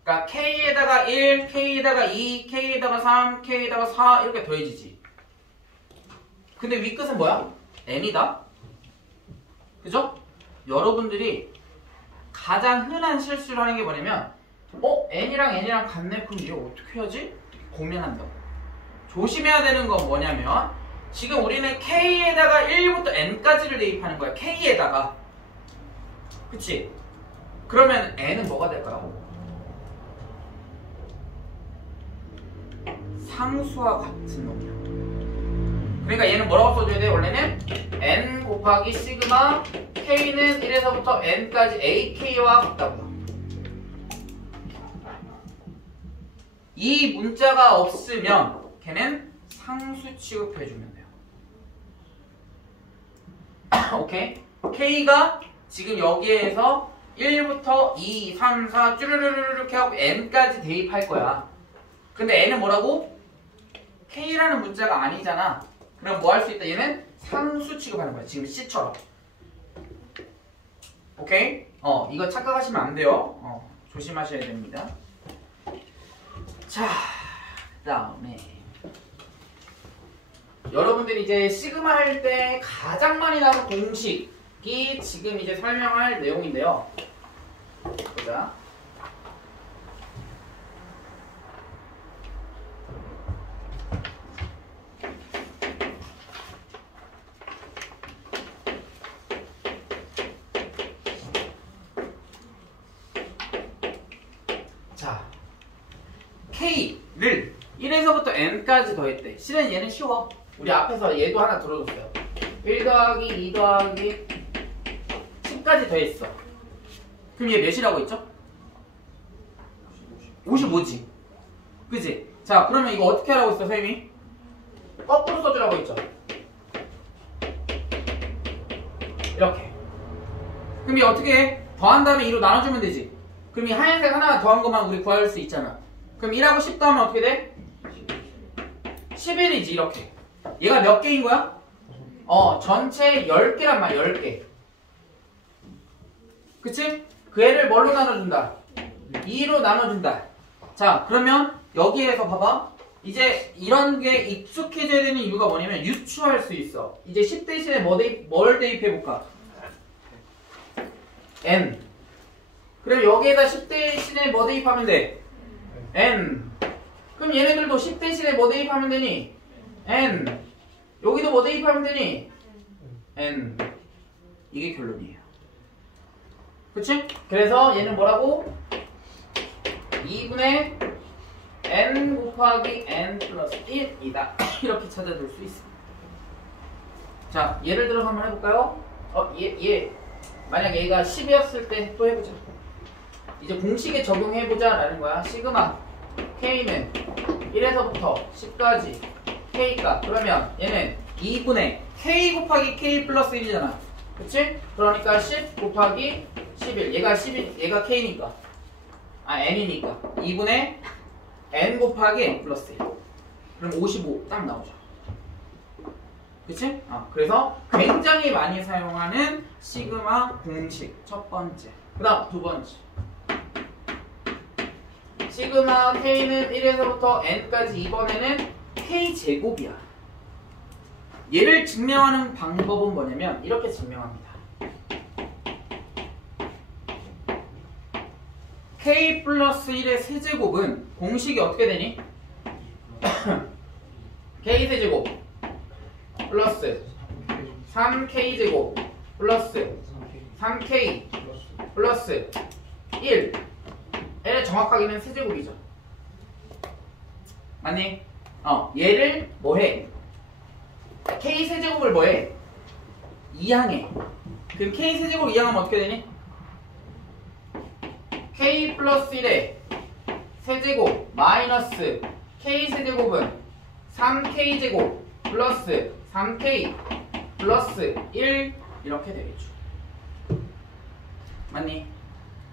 그러니까 K에다가 1, K에다가 2, K에다가 3, K에다가 4 이렇게 더해지지. 근데 위 끝은 뭐야? N이다. 그죠? 여러분들이 가장 흔한 실수를 하는 게 뭐냐면 N이랑 같네? 그럼 이거 어떻게 하지? 고민한다고. 조심해야 되는 건 뭐냐면 지금 우리는 K에다가 1부터 N까지를 대입하는 거야. K에다가. 그치? 그러면 N은 뭐가 될까요? 상수와 같은 놈이야. 그러니까 얘는 뭐라고 써줘야 돼? 원래는 N 곱하기 시그마 K는 1에서부터 N까지 AK와 같다고요. 이 문자가 없으면 걔는 상수 취급해주면 돼요. 오케이? K가 지금 여기에서 1부터 2, 3, 4 쭈르르르 이렇게 하고 N까지 대입할 거야. 근데 N은 뭐라고? K라는 문자가 아니잖아. 그럼 뭐 할 수 있다? 얘는 상수 취급하는 거야. 지금 C처럼. 오케이? 이거 착각하시면 안 돼요. 조심하셔야 됩니다. 자, 그 다음에 여러분들이 이제 시그마 할 때 가장 많이 나오는 공식이 지금 이제 설명할 내용인데요. 보자. 자, K를 1에서부터 N까지 더했대. 실은 얘는 쉬워. 우리 앞에서 얘도 하나 들어줬어요. 1 더하기 2 더하기 10까지 더했어. 그럼 얘 몇이라고 했죠? 55지. 그치? 자, 그러면 이거 어떻게 하라고 했어, 선생님이? 거꾸로 써주라고 했죠? 이렇게. 그럼 얘 어떻게 해? 더한 다음에 2로 나눠주면 되지. 그럼 이 하얀색 하나 더한 것만 우리 구할 수 있잖아. 그럼 1하고 10 더하면 어떻게 돼? 11이지, 이렇게. 얘가 몇 개인 거야? 전체 10개란 말이야, 10개. 그치? 그 애를 뭘로 나눠준다? 2로 나눠준다. 자, 그러면 여기에서 봐봐. 이제 이런 게 익숙해져야 되는 이유가 뭐냐면 유추할 수 있어. 이제 10 대신에 뭘 대입해볼까? N. 그럼 여기에다 10 대신에 뭐 대입하면 돼? N. 그럼 얘네들도 10 대신에 뭐 대입하면 되니? N. 여기도 뭐 대입하면 되니? N. 이게 결론이에요. 그치? 그래서 얘는 뭐라고? 2분의 N 곱하기 N 플러스 1이다. 이렇게 찾아줄 수 있습니다. 자, 예를 들어서 한번 해볼까요? 만약 얘가 10이었을 때 또 해보자. 이제 공식에 적용해보자 라는 거야. 시그마 K는 1에서부터 10까지 K가 그러면 얘는 2분의 K 곱하기 K 플러스 1이잖아. 그치? 그러니까 10 곱하기 11 얘가 K니까 N이니까 2분의 N 곱하기 N 플러스 1 그럼 55 딱 나오죠. 그치? 그래서 굉장히 많이 사용하는 시그마 공식 첫 번째. 그 다음 두 번째. 시그마 K는 1에서부터 N까지 이번에는 K제곱이야. 얘를 증명하는 방법은 뭐냐면 이렇게 증명합니다. K 플러스 1의 세제곱은 공식이 어떻게 되니? K 세제곱 플러스 3K제곱 플러스 3K 플러스 1 얘는 정확하게는 세제곱이죠. 맞니? 얘를 뭐해? K 세제곱을 뭐해? 이항해. 그럼 K 세제곱 이항하면 어떻게 되니? K 플러스 1의 세제곱 마이너스 K 세제곱은 3K제곱 플러스 3K 플러스 1 이렇게 되겠죠. 맞니?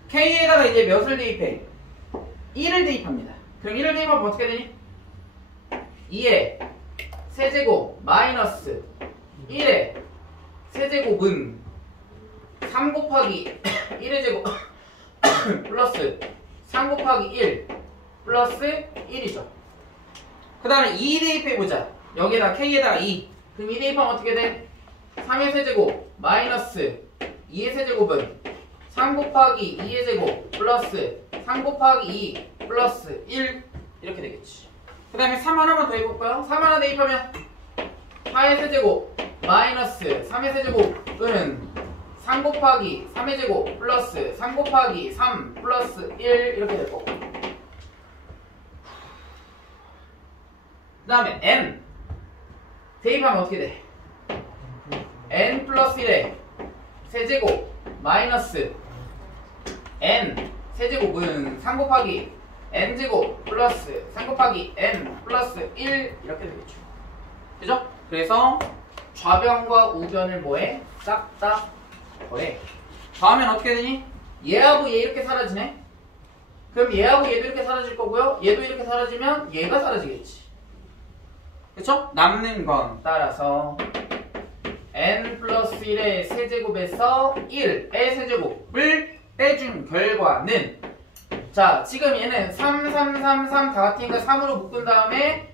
K에다가 이제 몇을 대입해? 1을 대입합니다. 그럼 1을 대입하면 어떻게 되니? 2에 세제곱 마이너스 1의 세제곱은 3 곱하기 1의 제곱 플러스 3 곱하기 1 플러스 1이죠. 그 다음에 2 대입해보자. 여기에다 K에다가 2. 그럼 2 대입하면 어떻게 돼? 3의 세제곱 마이너스 2의 세제곱은 3 곱하기 2의 제곱 플러스 3 곱하기 2 플러스 1 이렇게 되겠지. 그 다음에 3 하나만 더 해볼까요? 3 하나 대입하면 4의 세제곱 마이너스 3의 세제곱은 3 곱하기 3의 제곱 플러스 3 곱하기 3 플러스 1 이렇게 될 거고. 그 다음에 n 대입하면 어떻게 돼? n 플러스 1의 세제곱 마이너스 n 세제곱은 3 곱하기 n제곱 플러스 3 곱하기 n 플러스 1 이렇게 되겠죠. 그죠? 그래서 좌변과 우변을 뭐해? 싹 다 더해. 더하면 어떻게 되니? 얘하고 얘 이렇게 사라지네? 그럼 얘하고 얘도 이렇게 사라질 거고요. 얘도 이렇게 사라지면 얘가 사라지겠지. 그쵸? 남는 건 따라서 n 플러스 1의 세제곱에서 1의 세제곱을 빼준 결과는 자 지금 얘는 3, 3, 3, 3 다 같으니까 3으로 묶은 다음에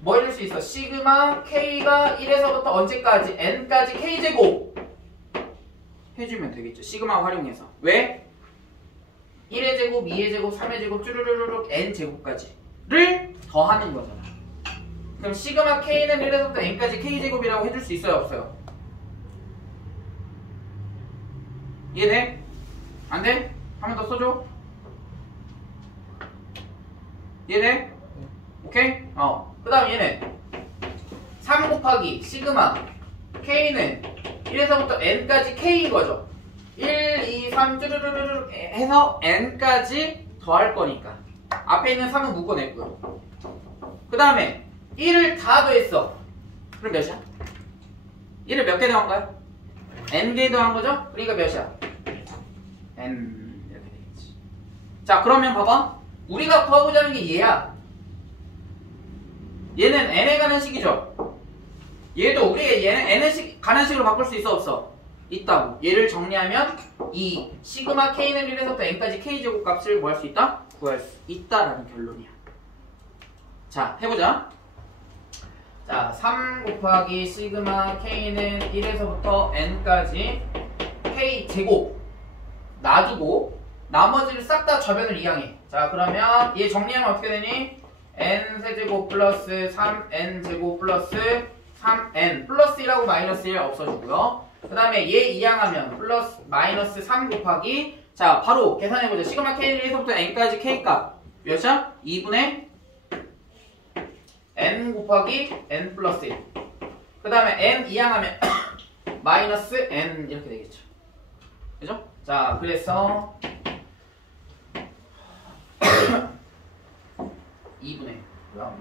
뭐 해줄 수 있어? 시그마 k가 1에서부터 언제까지? n까지 k제곱 해주면 되겠죠. 시그마 활용해서. 왜? 1의 제곱, 2의 제곱, 3의 제곱, 쭈루루루룩 n제곱까지를 더하는 거잖아. 그럼 시그마 k는 1에서부터 n까지 k제곱이라고 해줄 수 있어요? 없어요? 이해돼? 안 돼? 한 번 더 써줘. 이해돼? 오케이? 그 다음 얘는 3 곱하기 시그마 k는 1에서부터 n까지 k인 거죠. 1, 2, 3 쭈르르르르 해서 n까지 더할 거니까 앞에 있는 3은 묶어냈고요. 그 다음에 1을 다 더했어. 그럼 몇이야? 1을 몇 개 더한 거야? n개 더한 거죠? 그러니까 몇이야? n 이렇게 되겠지. 자 그러면 봐봐. 우리가 구하고자 하는 게 얘야. 얘는 n에 가는 식이죠. 얘도 우리 얘는 n에 가는 식으로 바꿀 수 있어 없어? 있다고. 얘를 정리하면 이 시그마 k는 1에서부터 n까지 k제곱 값을 뭐 할 수 있다? 구할 수 있다라는 결론이야. 자 해보자. 자 3 곱하기 시그마 k는 1에서부터 n까지 k제곱 놔두고 나머지를 싹 다 좌변을 이항해. 자 그러면 얘 정리하면 어떻게 되니? n 세제곱 플러스 3n제곱 플러스 3n 플러스 1하고 마이너스 1 없어지고요. 그 다음에 얘 이항하면 플러스 마이너스 3 곱하기 자 바로 계산해보자. 시그마 k 1에서부터 n까지 k값 몇이야? 2분의 n 곱하기 n 플러스 1. 그 다음에 n 이항하면 마이너스 n 이렇게 되겠죠. 그죠? 자 그래서 2분의 뭐야?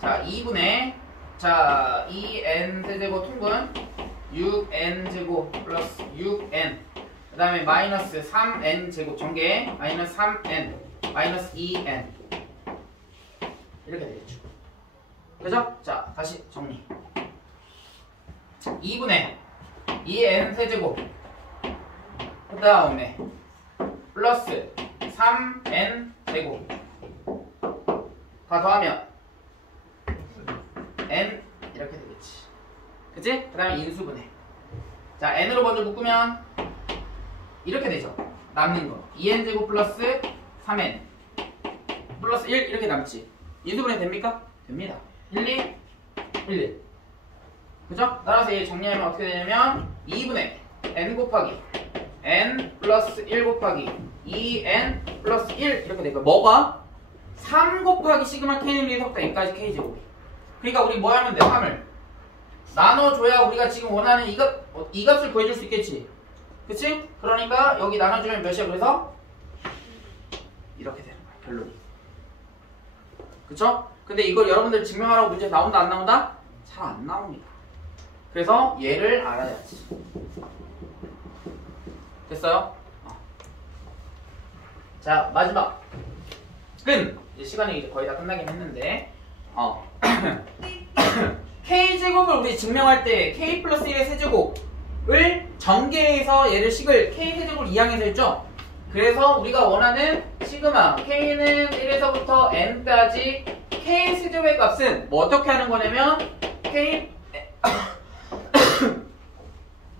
자 2분의 자 2n 세제곱 통분 6n 제곱 플러스 6n 그 다음에 마이너스 3n 제곱 전개 마이너스 3n 마이너스 2n 이렇게 되겠죠. 그죠? 자 다시 정리. 2분의 2n 세제곱 그 다음에 플러스 3n 제곱 다 더하면 n 이렇게 되겠지. 그치? 그 다음에 인수분해. 자 n으로 먼저 묶으면 이렇게 되죠. 남는 거 2n 제곱 플러스 3n 플러스 1 이렇게 남지. 인수분해 됩니까? 됩니다. 1, 2, 1, 1 그죠? 따라서 얘 정리하면 어떻게 되냐면 2분의 n 곱하기 n 플러스 1 곱하기 2n 플러스 1 이렇게 될 거야. 뭐가? 3 곱하기 시그마 k는 1에서부터 n까지 k제곱. 그러니까 우리 뭐 하면 돼? 3을 나눠줘야 우리가 지금 원하는 이 값을 구해줄 수 있겠지. 그치? 그러니까 여기 나눠주면 몇이야? 그래서 이렇게 되는 거야. 결론이. 그쵸? 근데 이걸 여러분들 증명하라고 문제 나온다 안 나온다? 잘 안 나옵니다. 그래서 얘를 알아야지. 됐어요? 자 마지막 이제 시간이 이제 거의 다 끝나긴 했는데 k제곱을 우리 증명할 때 k 플러스 1의 세제곱을 전개해서 얘를 식을 k 세제곱을 이항해서 했죠. 그래서 우리가 원하는 시그마 k는 1에서부터 n까지 k 세제곱의 값은 뭐 어떻게 하는 거냐면 k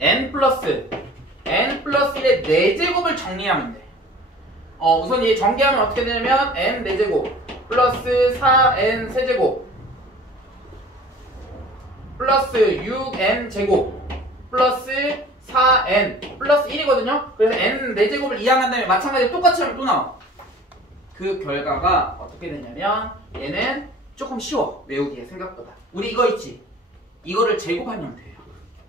n 플러스 1의 4제곱을 정리하면 돼. 우선 얘 전개하면 어떻게 되냐면 n 4제곱 플러스 4n 세제곱 플러스 6n 제곱 플러스 4n 플러스 1이거든요. 그래서 n 4제곱을 이항한 다음에 마찬가지로 똑같이 하면 또 나와. 그 결과가 어떻게 되냐면 얘는 조금 쉬워 외우기에 생각보다. 우리 이거 있지? 이거를 제곱한 형태예요.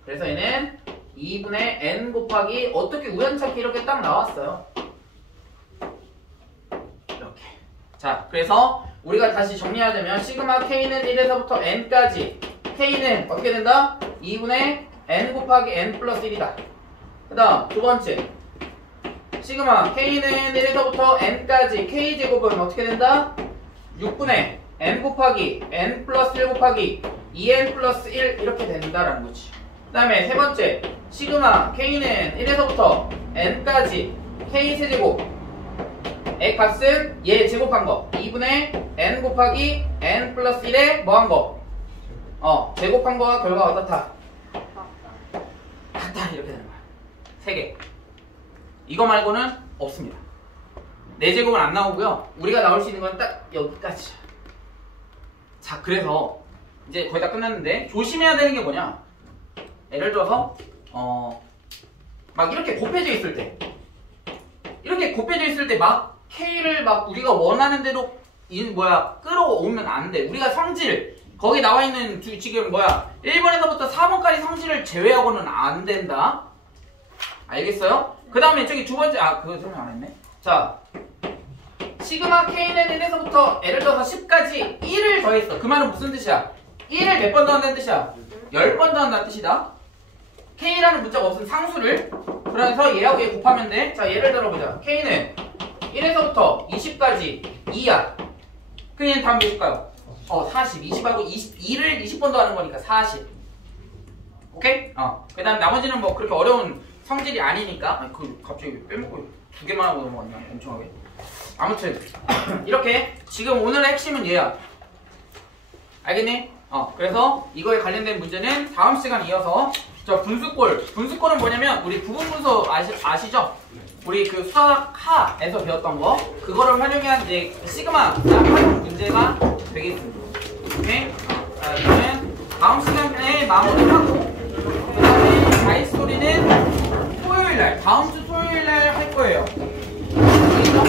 그래서 얘는 2분의 n 곱하기 어떻게 우연찮게 이렇게 딱 나왔어요. 이렇게. 자, 그래서 우리가 다시 정리하자면 시그마 k는 1에서부터 n까지 k는 어떻게 된다? 2분의 n 곱하기 n 플러스 1이다. 그 다음 두 번째 시그마 k는 1에서부터 n까지 k제곱은 어떻게 된다? 6분의 n 곱하기 n 플러스 1 곱하기 2n 플러스 1 이렇게 된다라는 거지. 그 다음에 세 번째 시그마 k는 1에서부터 n까지 k세제곱 의 값은 얘 제곱한 거 2분의 n 곱하기 n 플러스 1에 뭐 한 거? 제곱한 거와 결과가 어떻다? 같다 이렇게 되는 거야. 3개. 이거 말고는 없습니다. 4제곱은 안 나오고요. 우리가 나올 수 있는 건 딱 여기까지. 자, 그래서 이제 거의 다 끝났는데 조심해야 되는 게 뭐냐? 예를 들어서 막 이렇게 곱해져 있을 때 막 K를 막 우리가 원하는 대로 끌어오면 안 돼. 우리가 성질 거기 나와 있는 지금 1번에서부터 4번까지 성질을 제외하고는 안 된다. 알겠어요? 그 다음에 저기 두 번째 그거 설명 안 했네. 자, 시그마 K는 1에서부터 예를 들어서 10까지 1을 더했어. 그 말은 무슨 뜻이야? 1을 몇 번 더한다는 뜻이야? 10번 더한다는 뜻이다. K라는 문자가 없으면 상수를 그래서 얘하고 얘 곱하면 돼. 자, 예를 들어보자. K는 1에서부터 20까지 2야. 그럼 얘는 다음 몇일까요? 40. 20하고 2를 20번 더하는 거니까 40. 오케이? 그 다음 나머지는 뭐 그렇게 어려운 성질이 아니니까. 갑자기 빼먹고 2개만 하고 넘어갔냐? 엄청하게. 아무튼 이렇게 지금 오늘의 핵심은 얘야. 알겠니? 그래서 이거에 관련된 문제는 다음 시간 이어서 저 분수꼴은 뭐냐면 우리 부분분수 아시죠? 우리 그 수학 하에서 배웠던 거 그거를 활용한 이제 시그마 활용 문제가 되겠습니다. 오케이? 자, 이거는 다음 시간에 마무리를 하고 그 다음에 자이스토리는 토요일날 다음 주 토요일날 할 거예요. 알겠죠?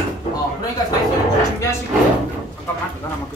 그러니까 자이스토리 꼭 준비하시고 잠깐만 이거 하나만